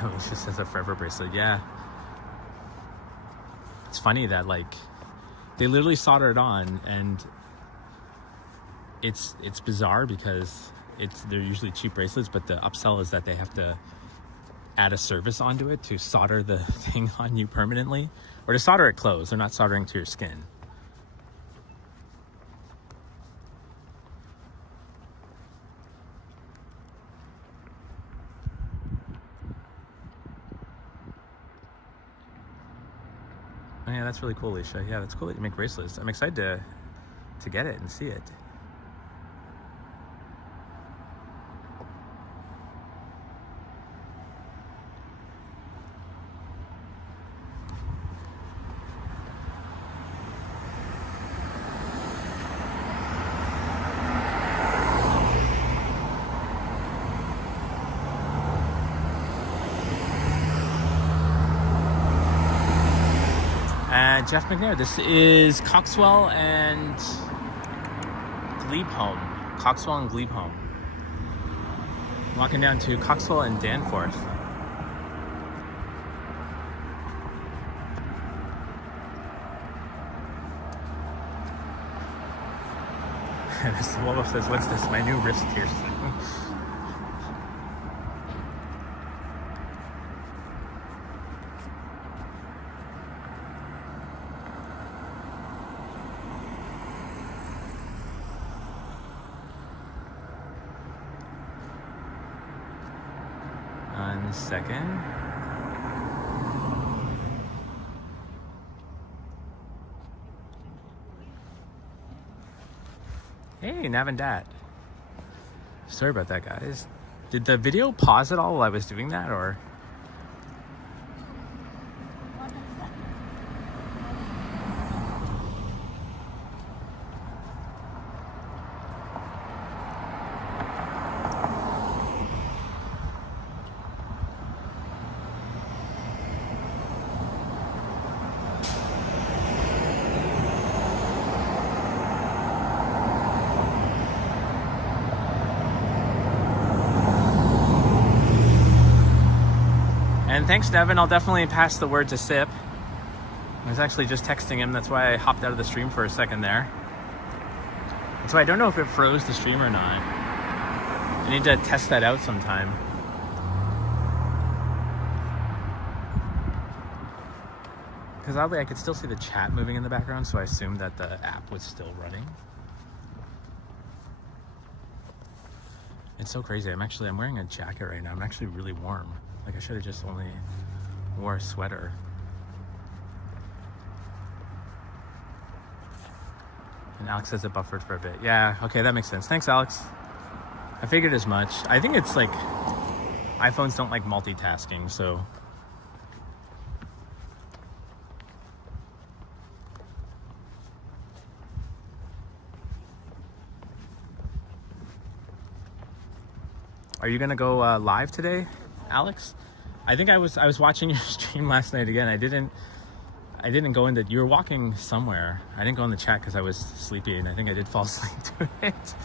Alicia says a forever bracelet. Yeah. It's funny that like they literally solder it on, and it's bizarre because they're usually cheap bracelets, but the upsell is that they have to add a service onto it to solder the thing on you permanently, or to solder it closed. They're not soldering to your skin. Oh, yeah, that's really cool, Alicia. Yeah, that's cool that you make bracelets. I'm excited to get it and see it. Jeff McNair, this is Coxwell and Glebehome. Coxwell and Glebehome. I'm walking down to Coxwell and Danforth. And this Wolf says, what's this? My new wrist piercing. Second. Hey, Navandat. Sorry about that, guys. Did the video pause at all while I was doing that, or? And thanks, Devin. I'll definitely pass the word to Sip. I was actually just texting him. That's why I hopped out of the stream for a second there. And so I don't know if it froze the stream or not. I need to test that out sometime. Because oddly, I could still see the chat moving in the background, so I assumed that the app was still running. It's so crazy. I'm wearing a jacket right now. I'm actually really warm. Like, I should have just only wore a sweater. And Alex says it buffered for a bit. Yeah, okay, that makes sense. Thanks, Alex. I figured as much. I think it's like iPhones don't like multitasking, so. Are you gonna go live today, Alex? I think I was watching your stream last night again. I didn't go into. You were walking somewhere. I didn't go in the chat because I was sleepy, and I think I did fall asleep to it.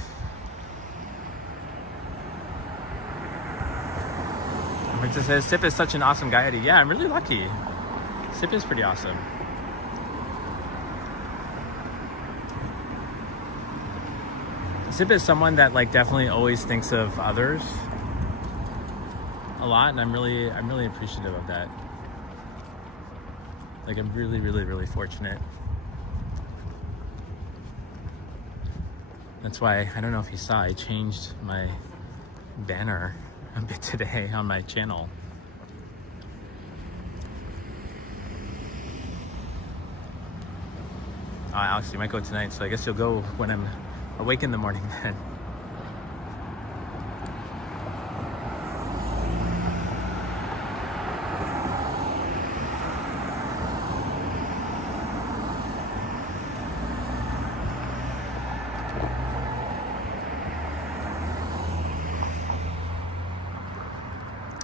It just says Sip is such an awesome guy, Eddie. Yeah, I'm really lucky. Sip is pretty awesome. Sip is someone that like definitely always thinks of others a lot, and I'm really appreciative of that. Like, I'm really fortunate. That's why, I don't know if you saw, I changed my banner a bit today on my channel. Alex, you might go tonight, so I guess you'll go when I'm awake in the morning then.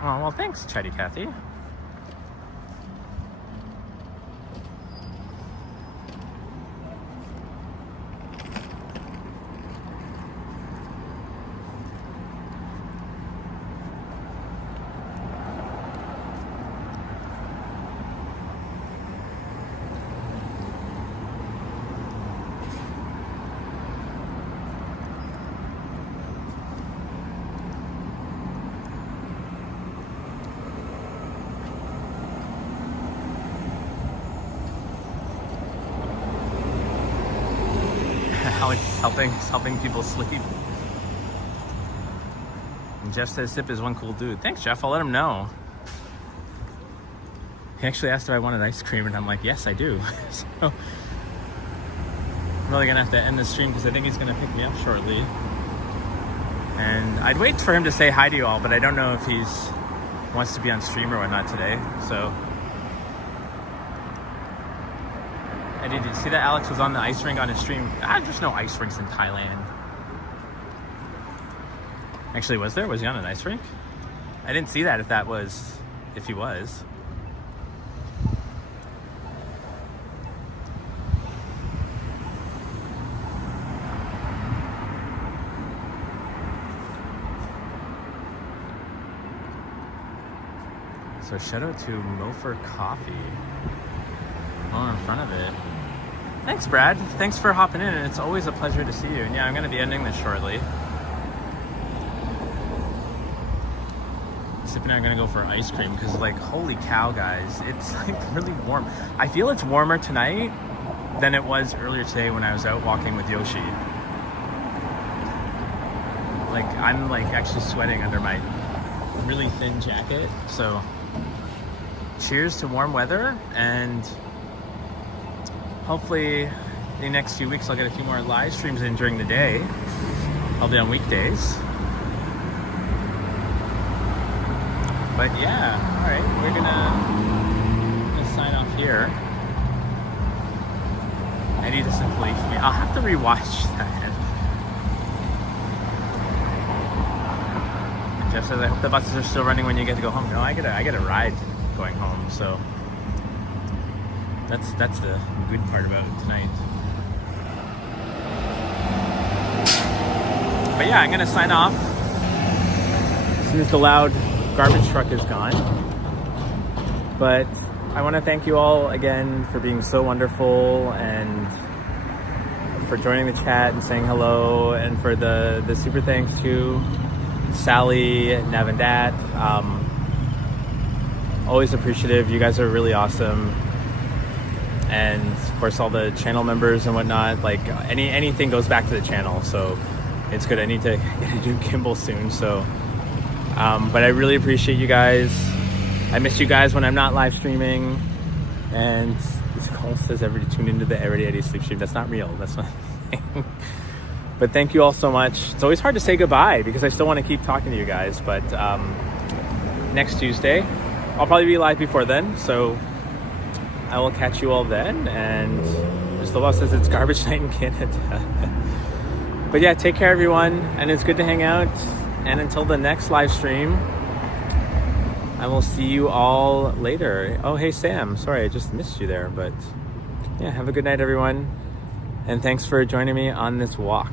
Oh, well, thanks, Chatty Cathy. Helping people sleep. And Jeff says Sip is one cool dude. Thanks, Jeff. I'll let him know. He actually asked if I wanted ice cream, and I'm like, yes, I do. So I'm really gonna have to end the stream because I think he's gonna pick me up shortly. And I'd wait for him to say hi to you all, but I don't know if he's wants to be on stream or whatnot today. So. Did you see that Alex was on the ice rink on his stream? There's no ice rinks in Thailand. Actually, was there? Was he on an ice rink? I didn't see that if he was. So shout out to Milford Coffee. Oh, in front of it. Thanks, Brad. Thanks for hopping in, and it's always a pleasure to see you. And yeah, I'm going to be ending this shortly. Sip and I are going to go for ice cream because, like, holy cow, guys, it's like really warm. I feel it's warmer tonight than it was earlier today when I was out walking with Yoshi. Like, I'm like actually sweating under my really thin jacket. So cheers to warm weather, and hopefully the next few weeks I'll get a few more live streams in during the day. I'll be on weekdays. But yeah, all right, we're gonna sign off here. I need to simply, I'll have to rewatch that. Jeff says, I hope the buses are still running when you get to go home. No, I get a ride going home, so that's the good part about it tonight. But yeah, I'm gonna sign off as soon as the loud garbage truck is gone. But I want to thank you all again for being so wonderful and for joining the chat and saying hello, and for the super thanks to Sally, Nev, and Dat. Always appreciative. You guys are really awesome. And of course all the channel members and whatnot, like anything goes back to the channel, so it's good. I need to get a new gimbal soon, so but I really appreciate you guys. I miss you guys when I'm not live streaming. And this call says everybody tune into the Everyday Eddie sleep stream. That's not real. That's not a thing. But thank you all so much. It's always hard to say goodbye because I still want to keep talking to you guys. But next Tuesday, I'll probably be live before then. So I will catch you all then. And Mr. Law says it's garbage night in Canada. But yeah, take care, everyone. And it's good to hang out. And until the next live stream, I will see you all later. Oh, hey, Sam. Sorry, I just missed you there. But yeah, have a good night, everyone. And thanks for joining me on this walk.